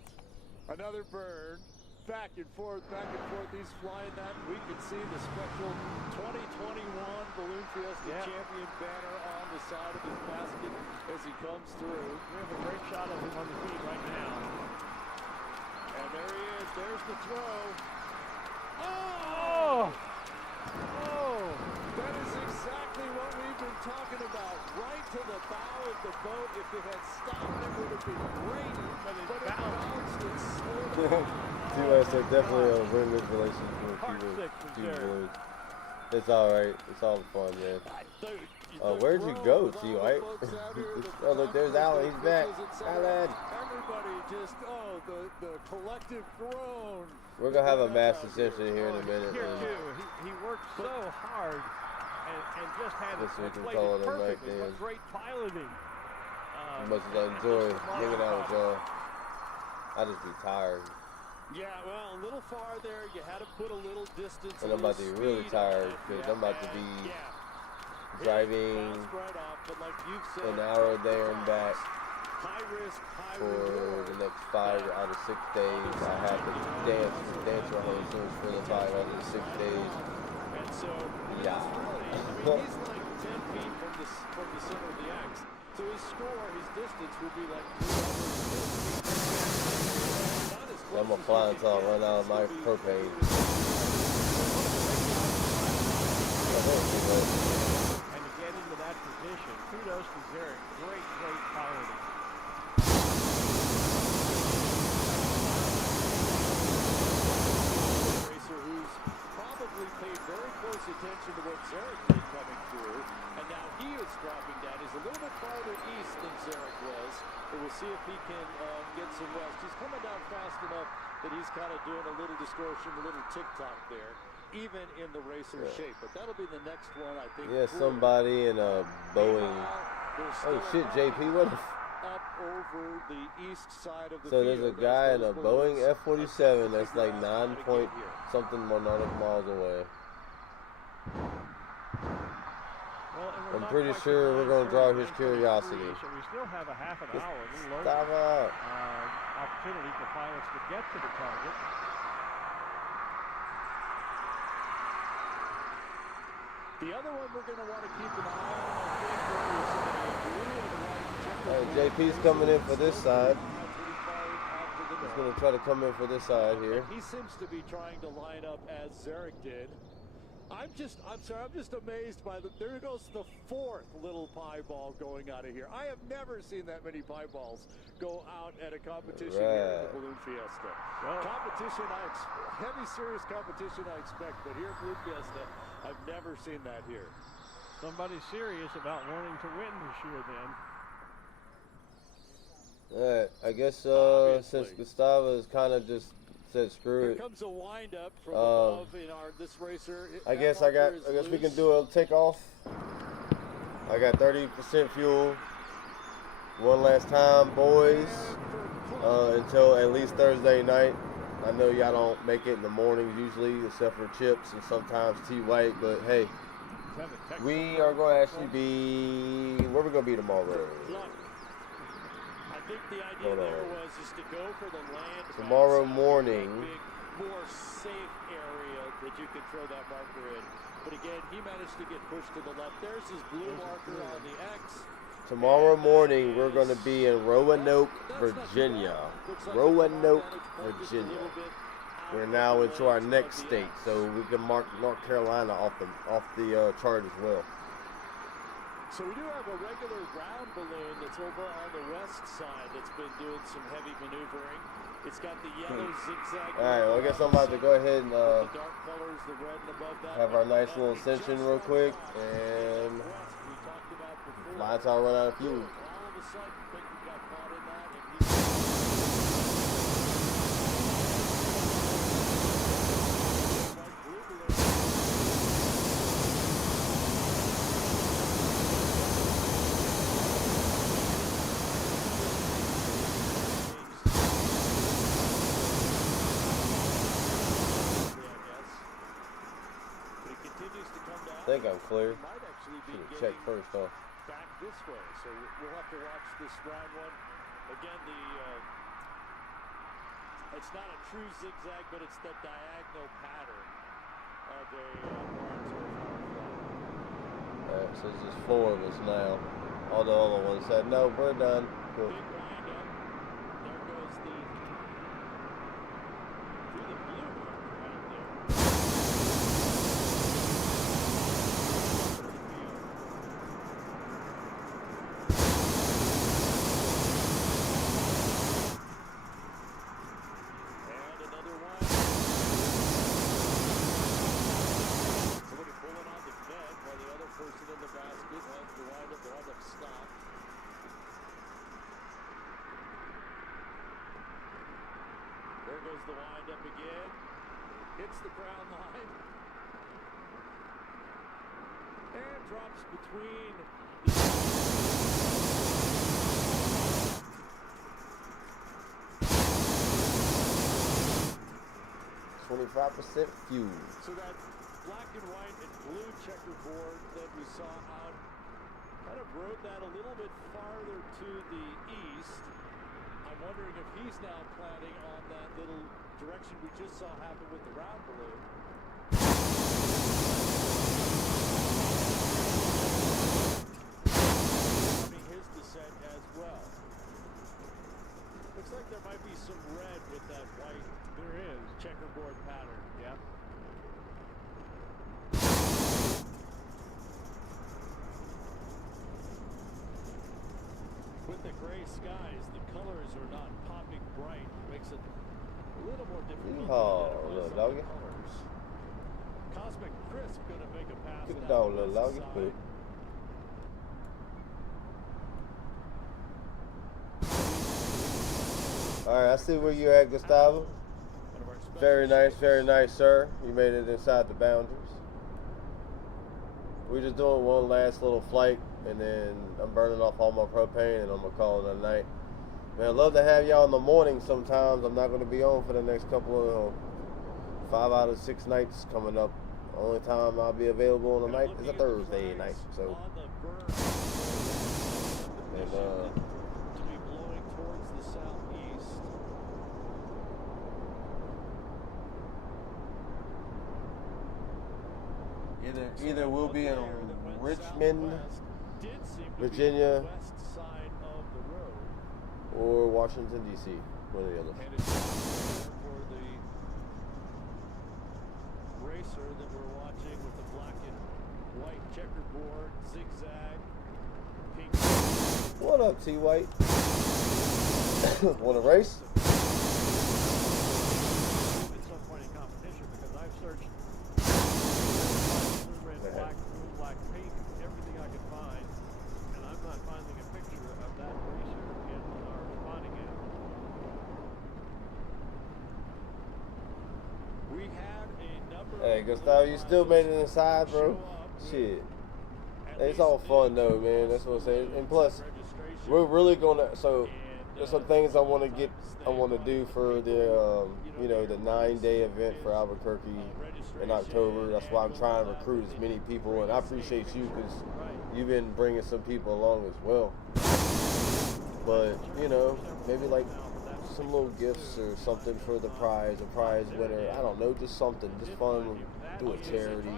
Another burn. Back and forth, he's flying that. We can see the special 2021 Balloon Fiesta champion banner on the side of his basket as he comes through. We have a great shot of him on the feet right now. And there he is. There's the throw. Oh! Oh! That is exactly what we've been talking about. Right to the bow of the boat. If it had stopped, it would have been great. But it bounced and slowed down. T-West are definitely a win-win relationship with T Boys. It's alright. It's all fun, man. Where'd you go, T-White? Oh, look, there's Alan. He's back. Alan. Everybody just, the collective groan. We're going to have a mass ascension here in a minute. Here, too. He worked so hard and just had it played call it it a night, perfectly. What great piloting. Much as I enjoy hanging out with y'all, I just be tired. Yeah, well, a little far there. You had to put a little distance. And I'm about to be really tired because I'm about to be driving an hour there and back for the next 5 out of 6 days. I have to dance rehearsals for the 5 out of 6 days. And so, yeah. he's like 10 feet from the center of the X. So his distance would be like 3 I'm gonna fly until I run out of my propane. And to get into that position, kudos to Zarek. Great piloting. Racer who's probably paid very close attention to what Zarek did coming through, and now he is dropping down. He's a little bit farther east than Zarek was, but we'll see if he can get some rest. He's coming down fast enough that he's kind of doing a little distortion, a little tick-tock there, even in the racer shape. But that'll be the next one, I think. Yeah, somebody in a Boeing. Oh shit, JP, what the up over the east side of the So there's a guy in a Boeing F-47 that's like 9 something more nautical miles away. I'm pretty sure we're going to draw his curiosity. So we still have a half an hour, a little Stop over, opportunity for pilots to get to the target. The other one we're going to want to keep an eye on, I think, JP's coming in for this side. He's going to try to come in for this side here. He seems to be trying to line up as Zarek did. I'm just amazed by there goes the 4th little pie ball going out of here. I have never seen that many pie balls go out at a competition here at the Balloon Fiesta. Well, competition, heavy, serious competition I expect, but here at Balloon Fiesta, I've never seen that here. Somebody's serious about wanting to win this year then. Alright, I guess since Gustavo is kind of just said screw Here it. comes a wind up from above in this racer. I guess we can do a takeoff. I got 30% fuel. One last time, boys. Until at least Thursday night. I know y'all don't make it in the mornings usually, except for Chips and sometimes T-White, but hey, we are going to actually be, where we going to be tomorrow? I think the idea there was just to go for the land. Tomorrow morning. More safe area that you could throw that marker in. But again, he managed to get pushed to the left. There's his blue marker on the X. Tomorrow morning, we're going to be in Roanoke, Virginia. Roanoke, Virginia. We're now into our next state, so we can mark North Carolina off the chart as well. So we do have a regular round balloon that's over on the west side that's been doing some heavy maneuvering. It's got the yellow zigzag. All right, well, I guess I'm about to go ahead and the dark colors, the red and above that. have our nice little ascension real quick and fly until I run out of fuel. All of a sudden, Pickett got caught in that, and think I'm clear. Might actually be Should have checked first, huh? back this way. So we'll have to watch this round one. Again, it's not a true zigzag, but it's the diagonal pattern of a orange or flag. Alright, so it's just 4 of us now. All the other ones said, no, we're done. Cool. Big wind up. There goes the through the blue mark right there. 25% fuel. So that black and white and blue checkerboard that we saw out kind of rode that a little bit farther to the east. I'm wondering if he's now planning on that little direction we just saw happen with the round balloon. His descent as well. Looks like there might be some red with that white. There is checkerboard pattern. Yeah. With the gray skies, the colors are not popping bright. Makes it a little more difficult. Oh, little doggy. Cosmic Crisp gonna make a pass. Good dog, little doggy. Good. Alright, I see where you're at, Gustavo. Very nice, sir. You made it inside the boundaries. We're just doing one last little flight, and then I'm burning off all my propane, and I'm going to call it a night. Man, I'd love to have y'all in the morning sometimes. I'm not going to be on for the next couple of 5 out of 6 nights coming up. The only time I'll be available on the night is a Thursday night. So, and, to be blowing towards the southeast. Either we'll be in Richmond, Virginia, or Washington, D.C., one or the other. And it's for the racer that we're watching with the black and white checkerboard, zigzag, pink. What up, T-White? Want to race? At some point in competition, because I've searched blue, red, black, pink, everything I could find, and I'm not finding a picture of that racer in our spotting app. We had a number. Hey, Gustavo, you still made it inside, bro? Shit. It's all fun, though, man. That's what I'm saying. And plus, we're really gonna. So, there's some things I want to do for the, you know, the 9-day event for Albuquerque in October. That's why I'm trying to recruit as many people, and I appreciate you because you've been bringing some people along as well. But, you know, maybe like some little gifts or something for the prize, a prize winner. I don't know, just something, just fun. Do a charity,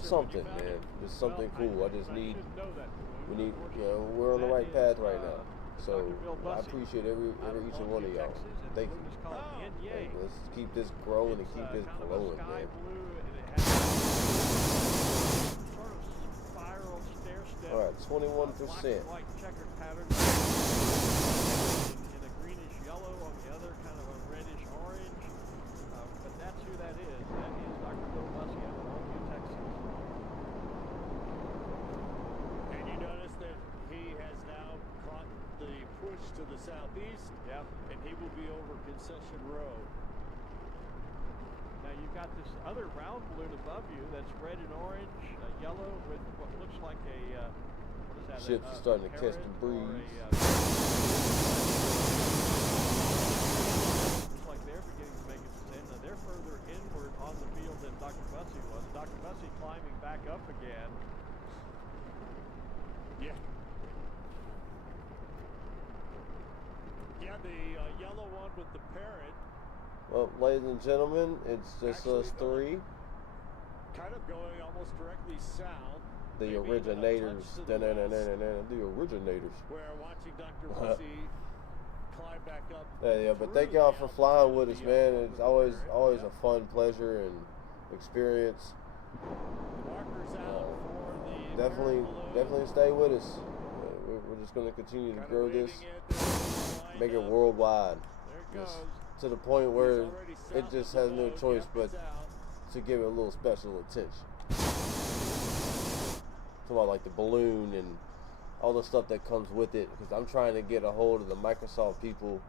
something, man. Just something cool. I just need. We need, you know, we're on the right path right now. So I appreciate every each and one of y'all. Thank you. Hey, let's keep this growing and keep this glowing, man. All right, 21%. In a greenish yellow, on the other kind of a reddish orange. But that's who that is. That is Dr. Bill Bussey out of Longview, Texas. And you notice that he has now caught the push to the southeast. Yep. And he will be over Concession Row. Now you've got this other round balloon above you that's red and orange, yellow with what looks like a, what is that? Ships are starting to catch the breeze. Looks like they're beginning to make a descent. Now they're further inward on the field than Dr. Bussey was. Dr. Dr. Bussey climbing back up again. Yeah. Yeah, the yellow one with the parrot. Well, ladies and gentlemen, it's just us three. Kind of going almost directly south. The originators. The originators. We're watching Dr. Bussey climb back up. Yeah, but thank y'all for flying with us, man. It's always a fun pleasure and experience. Markers out for the definitely stay with us. We're just going to continue to grow this, make it worldwide. There it goes. To the point where it just has no choice but to give it a little special attention. Talking about like the balloon and all the stuff that comes with it, because I'm trying to get a hold of the Microsoft people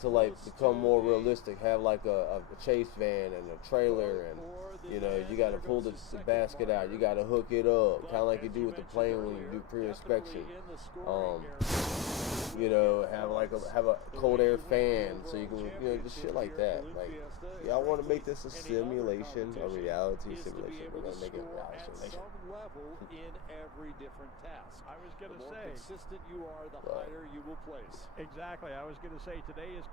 to like become more realistic, have like a chase van and a trailer, and you know, you got to pull the basket out, you got to hook it up, kind of like you do with the plane when you do pre-inspection. You know, have a cold air fan so you can, you know, just shit like that. Like, y'all want to make this a simulation, a reality simulation. We're gonna make it a reality simulation. Some level in every different task. I was gonna the more say, consistent you are, the higher you will place. Exactly. I was gonna say today is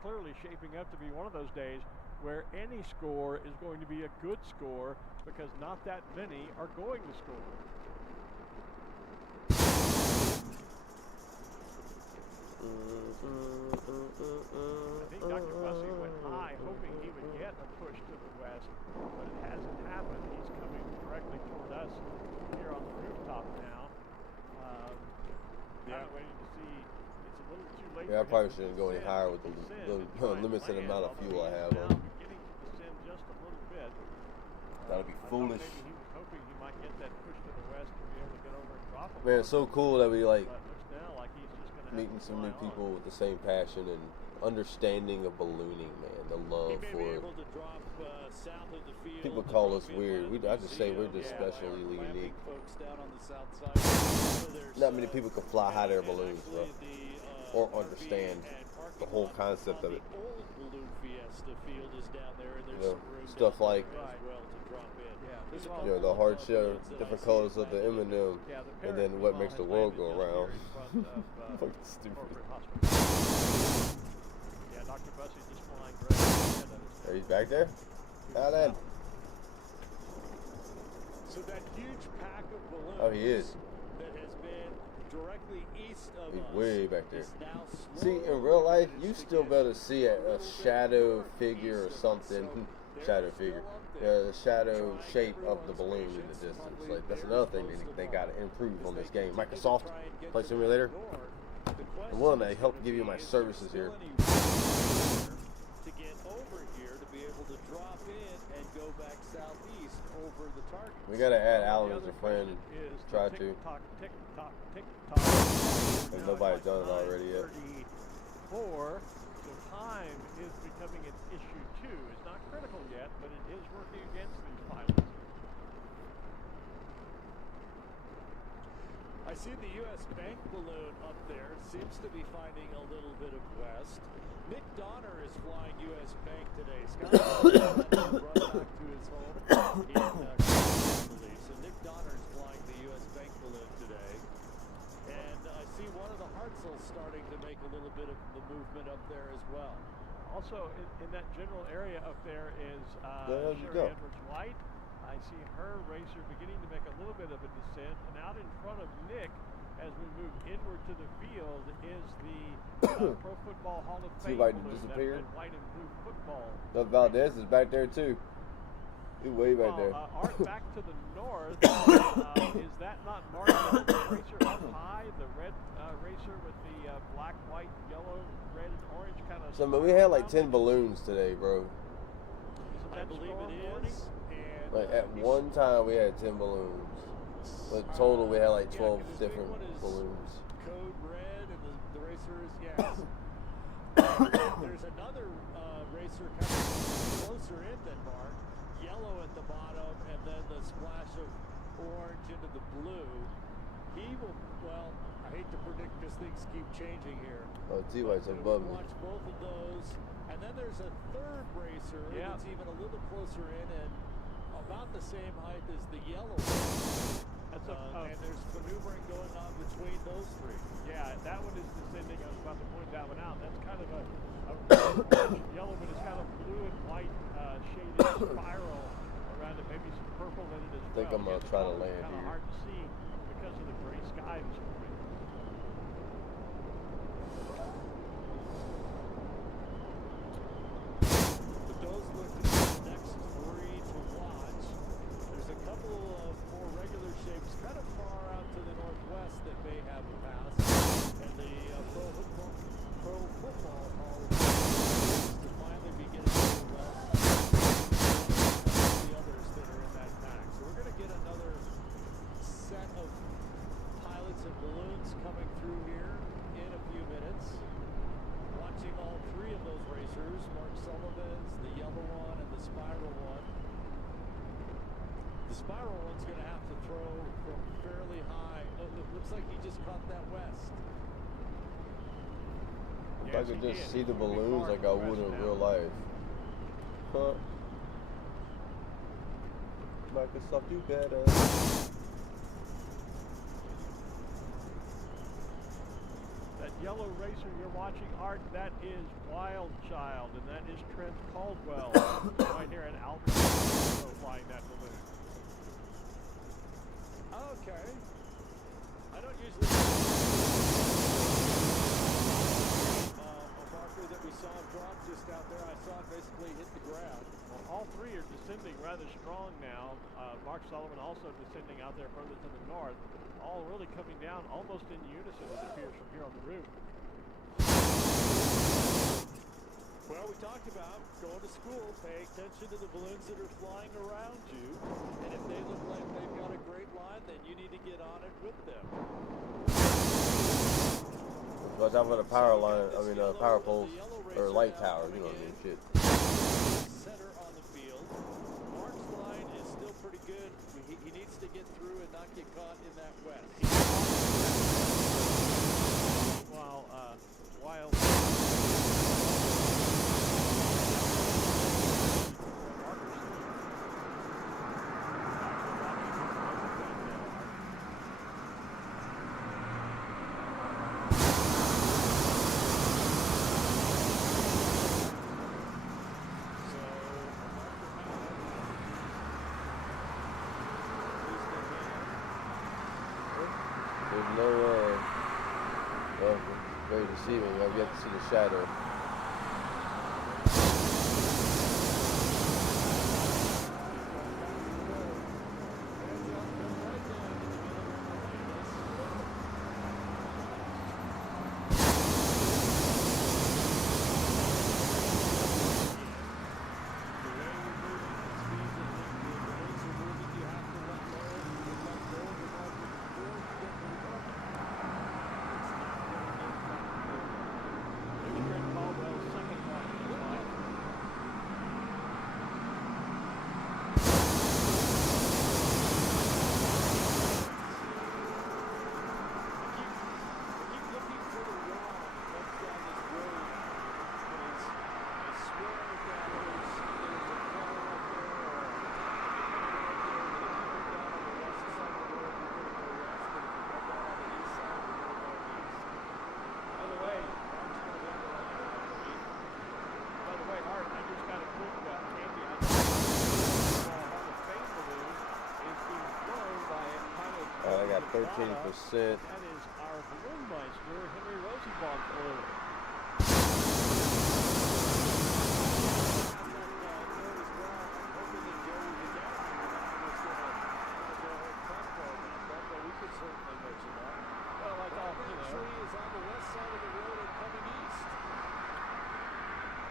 clearly shaping up to be one of those days where any score is going to be a good score because not that many are going to score. I think Dr. Bussey went high, hoping he would get a push to the west, but it hasn't happened. He's coming directly toward us here on the rooftop now. Kind of waiting to see. It's a little too late. Yeah, I probably shouldn't go any higher with the limited amount of fuel I have on. Beginning to descend just a little bit. That'd be foolish. Maybe he was hoping he might get that push to the west to be able to get over and drop him. Man, it's so cool that we like meeting some new people with the same passion and understanding of ballooning, man. The love for it. People call us weird. I just say we're just specially unique. Not many people can fly hot air balloons, bro, or understand the whole concept of it. You know, stuff like, you know, the hard shell, different colors of the M&M, and then what makes the world go around. Fucking stupid. Yeah, Dr. Bussey's just flying great. Are you back there? How then? So that huge pack of balloons. Oh, he is. That has been directly east of He's us way back there. is now See, in real life, you still better see a shadow figure or something. Shadow figure. The shadow shape of the balloon in the distance. Like, that's another thing they got to improve on this game. Microsoft Flight Simulator. I'm willing to help give you my services here. To get over here to be able to drop in and go back southeast over the target. We got to add Alan as a friend. Try to. There's nobody done it already yet. 34. So time is becoming an issue too. It's not critical yet, but it is working against these pilots. I see the U.S. Bank balloon up there. Seems to be finding a little bit of west. Nick Donner is flying U.S. Bank today. Scott brought back to his home in Italy. So Nick Donner is flying the U.S. Bank balloon today. And I see one of the Hartzels starting to make a little bit of the movement up there as well. Also, in that general area up there is Sherry Edwards-White. I see her racer beginning to make a little bit of a descent. And out in front of Nick, as we move inward to the field, is the Pro Football Hall of Fame balloon, that red, white, and blue football. Valdez is back there, too. He's way back there. Art, back to the north. Is that not Mark, the racer up high? The red racer with the black, white, yellow, red, and orange kind of... So, but we had like 10 balloons today, bro. I believe it is. Like at one time we had 10 balloons. But total we had like 12 different balloons. Code red and the racer is yes. There's another racer coming closer in than Mark. Yellow at the bottom and then the splash of orange into the blue. He will, well, I hate to predict because things keep changing here. Oh, T-White's above me. Watch both of those And then there's a third racer that's even a little closer in and about the same height as the yellow one. That's and there's maneuvering going on between those three. Yeah, that one is descending. I was about to point that one out. That's kind of a yellow, but it's got a blue and white shaded spiral around it. Maybe some purple in it as well. I think I'm going to try to land kind here. of hard to see because of the gray sky this morning. But those look like the next three to watch. There's a couple of more regular shapes kind of far out to the northwest that may have a pass. And the Pro Football Hall of Fame to finally be getting to the west. The others that are in that pack. So we're going to get another set of pilots and balloons coming through here in a few minutes. Watching all three of those racers, Mark Sullivan's, the yellow one, and the spiral one. The spiral one's going to have to throw from fairly high. Oh, it looks like he just caught that west. If I could just see the balloons like I would in real life. Huh? Microsoft, do better. That yellow racer you're watching, Art, that is Wild Child, and that is Trent Caldwell right here in ALBUQUERQUE flying that balloon. Okay. I don't usually a marker that we saw him drop just out there. I saw it basically hit the ground. Well, all three are descending rather strong now. Mark Sullivan also descending out there further to the north. All really coming down almost in unison, it appears, from here on the route. Well, we talked about going to school, pay attention to the balloons that are flying around you, and if they look like they've got a great line, then you need to get on it with them. Watch out for the power line, power poles, or light towers, you know what I mean, shit. Center on the field. Mark's line is still pretty good. He needs to get through and not get caught in that west. While Wild There's no, well, very deceiving. I've yet to see the shadow. I got 13%. That is our balloon meister, Henry Rosenbaum's balloon. Well, like all, tree is on the west side of the road and coming east.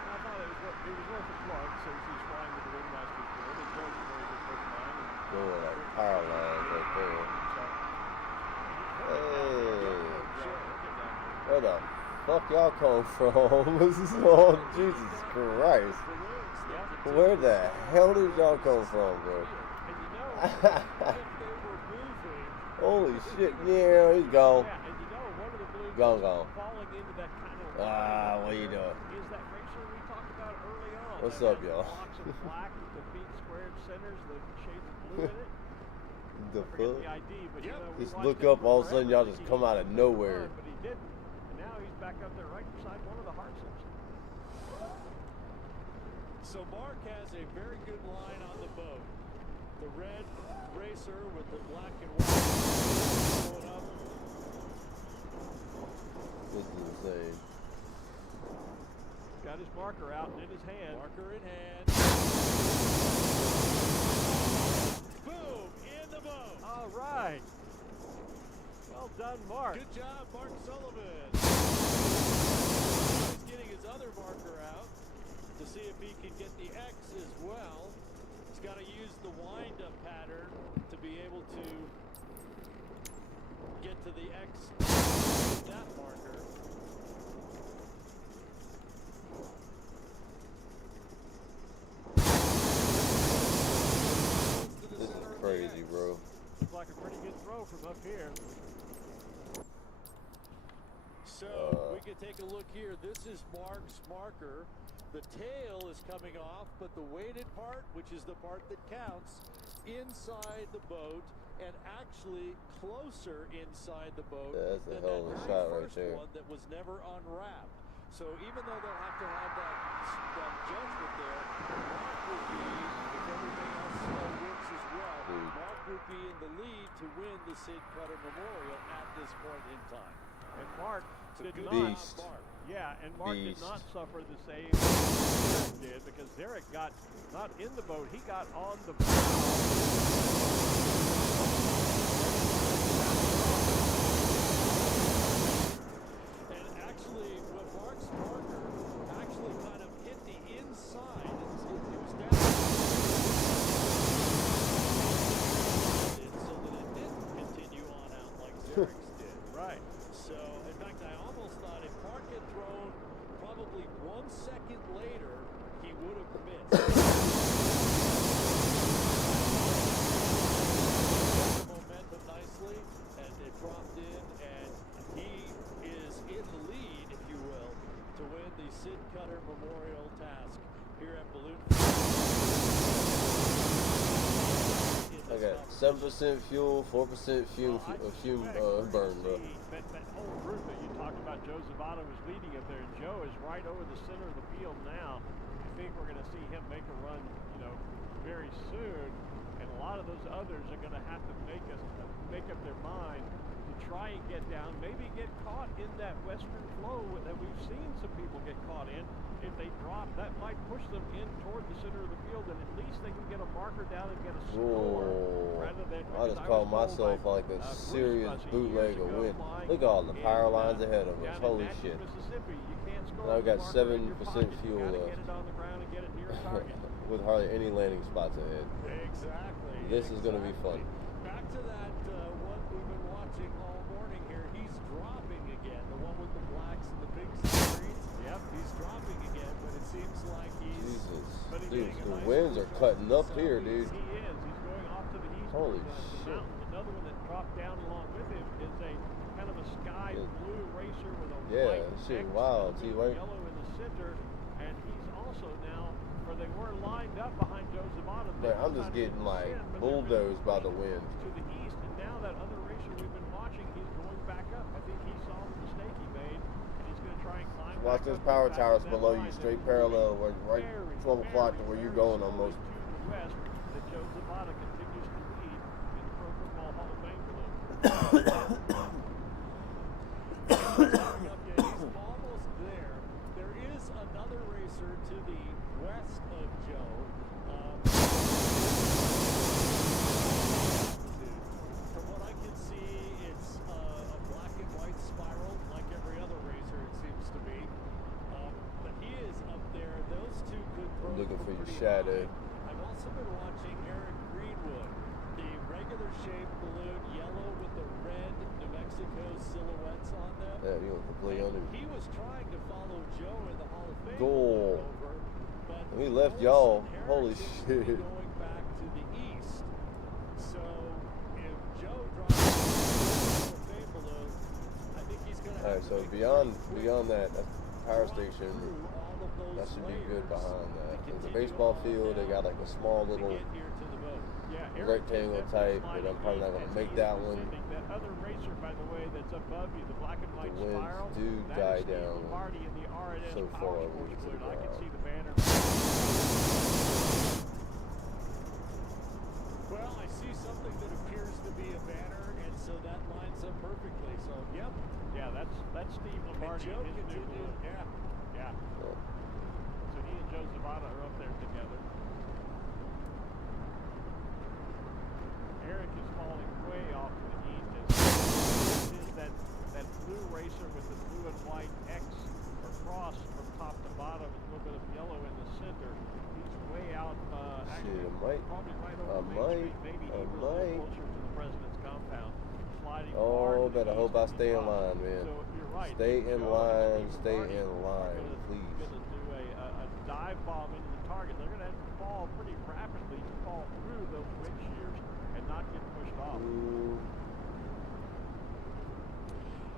I thought it was worth a plug since he's flying the balloon meister's balloon. He's very, very good first line. Going like power lines right there. Hey, where the fuck y'all come from? This is all Jesus Christ. Where the hell did y'all come from, bro? Holy shit, yeah, he's gone. Gone. Falling into that kind of what are you doing? is that racer we talked about What's up, y'all? Blocks of black with the big squared centers, the shades of blue in it. The I forget fuck? the ID, but you know, we Just watched look him up, all of a forever sudden y'all thinking just come he out of was nowhere. run, but he didn't. And now he's back up there right beside one of the Hartsons. So Mark has a very good line on the boat. The red racer with the black and white going up. This is insane. Got his marker out in his hand. Marker in hand. Boom! In the boat. All right. Well done, Mark. Good job, Mark Sullivan. He's getting his other marker out to see if he can get the X as well. He's got to use the wind-up pattern to be able to get to the X with that marker. This is crazy, bro. Looks like a pretty good throw from up here. So we can take a look here. This is Mark's marker. The tail is coming off, but the weighted part, which is the part that counts, inside the boat and actually closer inside the boat Yeah, that's a than hell that of a very shot right first there. one that was never unwrapped. So even though they'll have to have that judgment there, Mark would be, if everything else works as well, Mark would be in the lead to win the Sid Cutter Memorial at this point in time. And Mark did not. Beast. Yeah, and Mark did Beast. not suffer the same as Derek did, because Derek got not in the boat, he got on the bow. And actually, when Mark's marker actually kind of hit the inside, it was down so that it didn't continue on out like Derek's did. Right. So, in fact, I almost thought if Mark had thrown probably 1 second later, he would have missed. Momentum nicely, and it dropped in, and he is in the lead, if you will, to win the Sid Cutter Memorial Task here at Balloon. I got 7% fuel, 4% fume burn, bro. That whole group that you talked about, Joe Zavato was leading up there, and Joe is right over the center of the field now. I think we're going to see him make a run, you know, very soon, and a lot of those others are going to have to make up their mind to try and get down, maybe get caught in that western flow that we've seen some people get caught in. If they drop, that might push them in toward the center of the field, and at least they can get a marker down and get a score. Rather than, I just called myself like a serious bootleg of win. Look at all the power lines ahead of us. Holy shit. Now we got 7% fuel left with hardly any landing spots ahead. Exactly. This is going to be fun. Back to that one we've been watching all morning here. He's dropping again. The one with the blacks and the big screens. Yep, he's dropping again, but it seems like he's... Jesus. But he's Dude, getting a the nice winds are cutting up here, dude. He is. He's going off to the east. Holy towards the shit. mountain. Another one that dropped down along with him is a kind of a sky blue racer with a Yeah, white shit, X wow, with T-Way. yellow in the center, and he's also now, where they were lined up behind Joe Zavato. Man, I'm just getting like bulldozed by the wind. To the east, and now that other racer we've been watching, he's going back up. I think he saw the mistake he made, and he's going to try and climb. Watch back those up power back towers to that below line you, that straight was parallel, right very, 12 o'clock to where very, you're going very almost. slowly to the west, that Joe Zavato continues to lead in the Pro Football Hall of Fame balloon. He's almost there. There is another racer to the west of Joe. From what I can see, it's a black and white spiral, like every other racer, it seems to be. But he is up there. Those two could throw. Looking for your pretty shadow. high. I've also been watching Eric Greenwood, the regular shaped balloon, yellow with the red New Mexico silhouettes on them. Yeah, you want to play on him. He was trying to follow Joe in the Hall of Fame. Goal. Over, but We left Olsen y'all. Harris Holy seems to be shit. Going back to the east. So if Joe drops the Hall of Fame balloon, I think he's going to have Alright, to so make beyond that, that's the power station. through all of those That should be layers good behind that. to Cause the continue baseball on field, they got like a small to little get here to the boat. Yeah, Eric rectangle is type, definitely but I'm probably not sliding gonna make east that as he's one. descending. That other racer, by the way, that's above you, the black and The white winds spiral, do that die is Steve down Lombardi in the RNS so Power far Sports when you get to the balloon. I can ground. see the banner. Well, I see something that appears to be a banner, and so that lines up perfectly. So, yep. Yeah, that's Steve And Lombardi Joe and his new continued. balloon. Yeah. Yeah. So he and Joe Zavada are up there together. Eric is falling way off to the east. As is that blue racer with the blue and white X or cross from top to bottom, a little bit of yellow in the center. He's way out. Actually, probably right over Main Street, maybe even a little closer to the president's compound. Sliding hard to the but I hope I east stay in as line, man. So you're right. Stay in Joe line, and Steve stay Lombardi in are line, gonna- please. Gonna do a dive bomb into the target. They're gonna have to fall pretty rapidly to fall through those wind shears and not get pushed off. Ooh.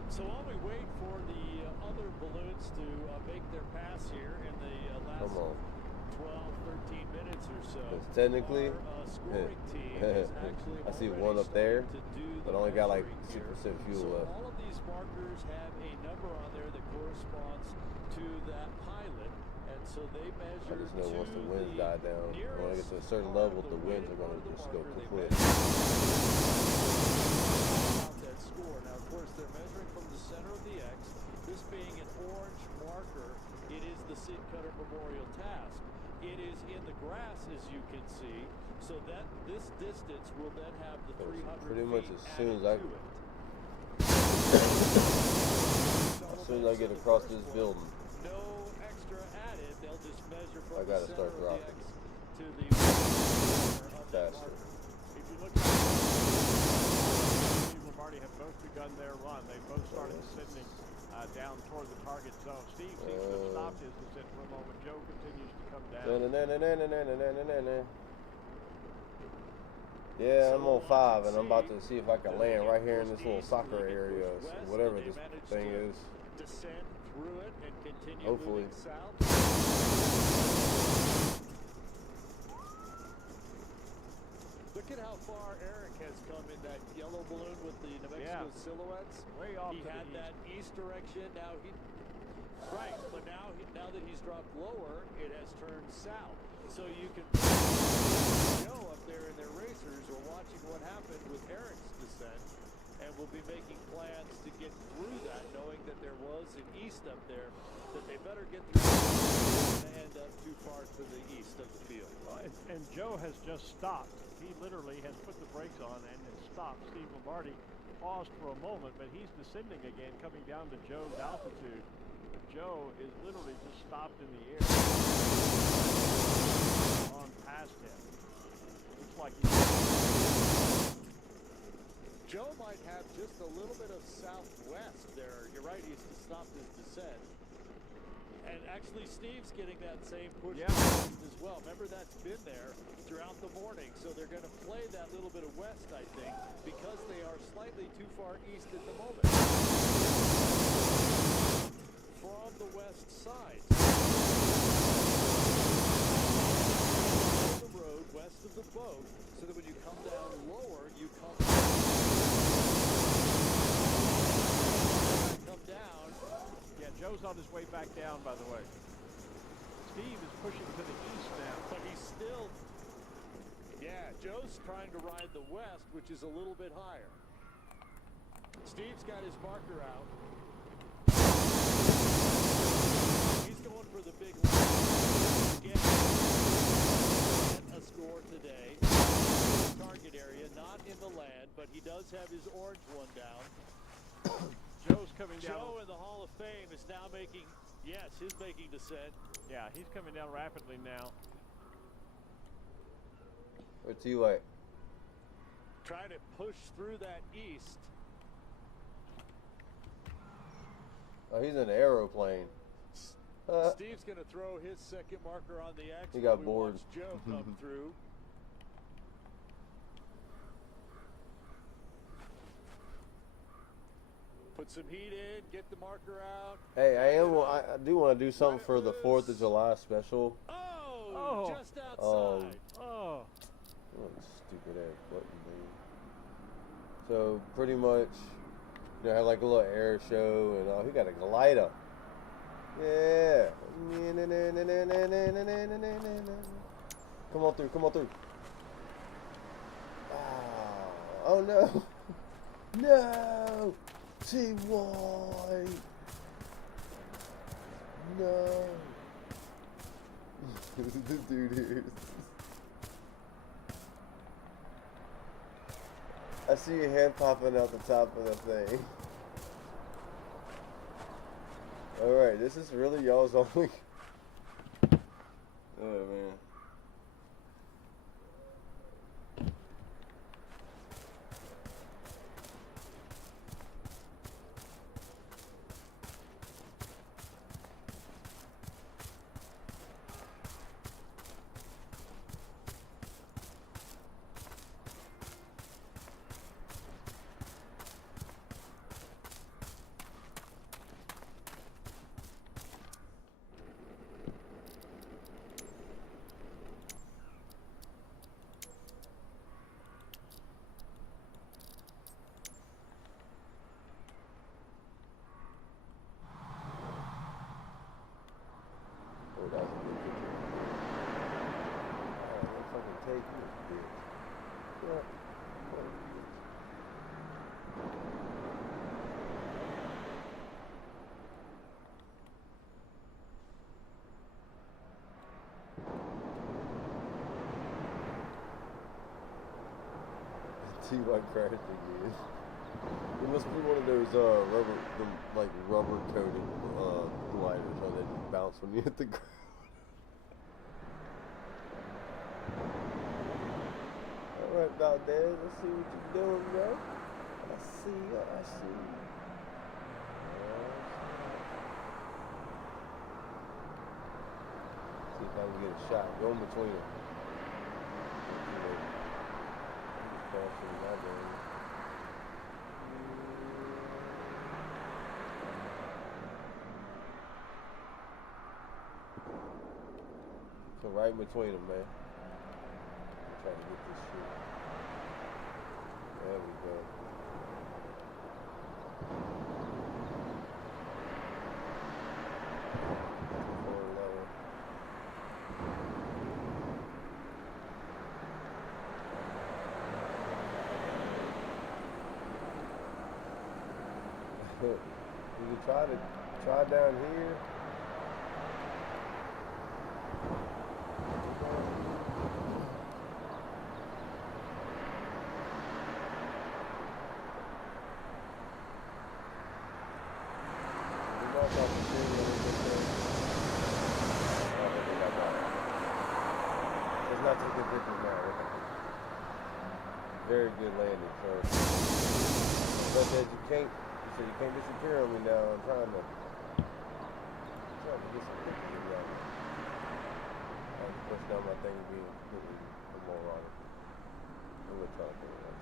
So while we wait for the other balloons to make their pass here in the last 12, 13 minutes or so, Because technically, our scoring team is actually I see already one up there, starting to do but the only got like measuring 6% here. fuel So left. all of these markers have a number on there that corresponds to that pilot, and so they measure I just know once the winds to die down, when I get to a certain part level, of the winds are part going of to the just go marker, they kaput. out that score. Now, of course, they're measuring from the center of the X. This being an orange marker, it is the Sid Cutter Memorial Task. It is in the grass, as you can see, so that this distance will then have the 300 Pretty much feet as soon as added I to it. as soon as I get across this building, No extra added. They'll just measure from I gotta the start center of the dropping X to the corner of that faster. marker. If you look at Steve Lombardi have both begun their run. They both started descending down toward the target zone. Steve seems to have stopped his descent for a moment. Joe continues to come down. Yeah, I'm on 5, and I'm about to see if I can land right here in this little soccer area, or whatever this thing is. Descend through it and continue Hopefully. moving south. Look at how far Eric has come in that yellow balloon with the New Mexico silhouettes. Way off He to the had east. that east direction. Now but now that he's dropped lower, it has turned south. So you can Joe up there and their racers are watching what happened with Eric's descent, and will be making plans to get through that, knowing that there was an east up there that they better get through and end up too far to the east of the field. And Joe has just stopped. He literally has put the brakes on and has stopped. Steve Lombardi paused for a moment, but he's descending again, coming down to Joe's altitude. Joe is literally just stopped in the air on past him. Looks like Joe might have just a little bit of southwest there. You're right, he's stopped his descent. And actually, Steve's getting that same push as well. Remember, that's been there throughout the morning. So they're going to play that little bit of west, I think, because they are slightly too far east at the moment. From the west side. The road west of the boat, so that when you come down lower, you come down. Yeah, Joe's on his way back down, by the way. Steve is pushing to the east now. But he's still, Joe's trying to ride the west, which is a little bit higher. Steve's got his marker out. He's going for the big one. Get a score today. Target area, not in the land, but he does have his orange one down. Joe's coming down. Joe in the Hall of Fame is now making, his making descent. Yeah, he's coming down rapidly now. What's he like? Trying to push through that east. Oh, he's in an aeroplane. Steve's going to throw his second marker on the X. He got We bored. watched Joe come through. Put some heat in, get the marker out. Hey, I do want to do something for the 4th of July special. Oh, just outside. What a stupid ass button, man. So pretty much, you know, have like a little air show, and he got a glider. Yeah. Come on through, come on through. Oh no. No. T-Y. No. This dude here. I see your head popping out the top of the thing. Alright, this is really y'all's only. Oh man. T-Y crashed again. It must be one of those rubber coated gliders, so they just bounce when you hit the ground. Alright, Valdez, let's see what you're doing, bro. I see you, I see you. See if I can get a shot. Go in between them. So right in between them, man. I'm trying to get this shit. There we go. You can try down here. It's not taking pictures now. Very good landing, sir. But that you can't. So you can't disappear on me now. I'm trying to get some pictures of y'all. I have to push down my thing and be completely moronic. I'm gonna try to figure it out.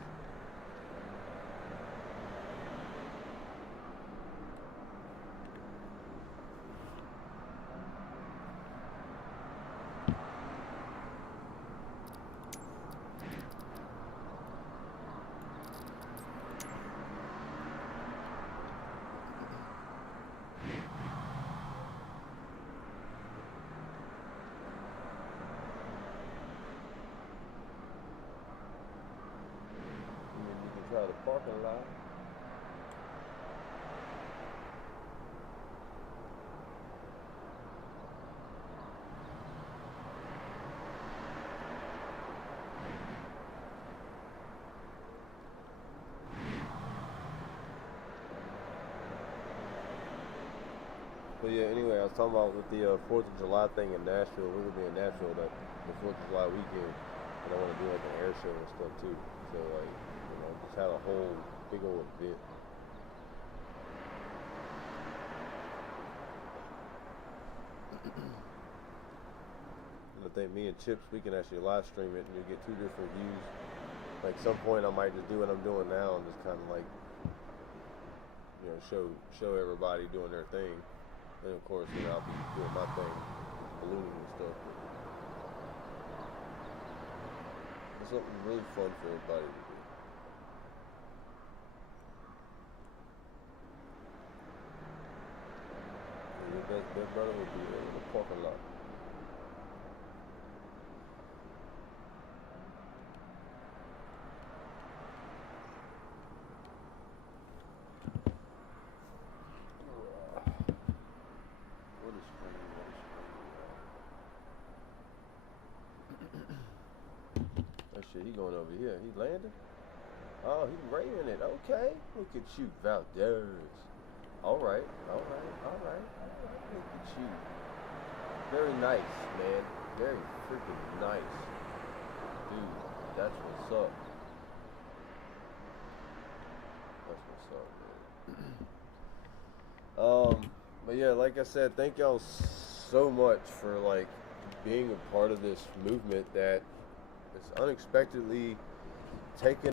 Try the parking lot. But yeah, anyway, I was talking about with the 4th of July thing in Nashville. We're gonna be in Nashville the 4th of July weekend, and I want to do like an air show and stuff too. So like, you know, just had a whole big old event. And I think me and Chips, we can actually live stream it, and you get 2 different views. Like some point, I might just do what I'm doing now and just kind of like, you know, show everybody doing their thing. And of course, you know, I'll be doing my thing, ballooning and stuff. It's something really fun for everybody to do. And your best brother will be in the parking lot. He going over here. He landing? Oh, he raining it. Okay. Look at you, Valdez. All right. Look at you. Very nice, man. Very freaking nice. Dude, that's what's up. That's what's up, man. But yeah, like I said, thank y'all so much for like being a part of this movement that is unexpectedly taken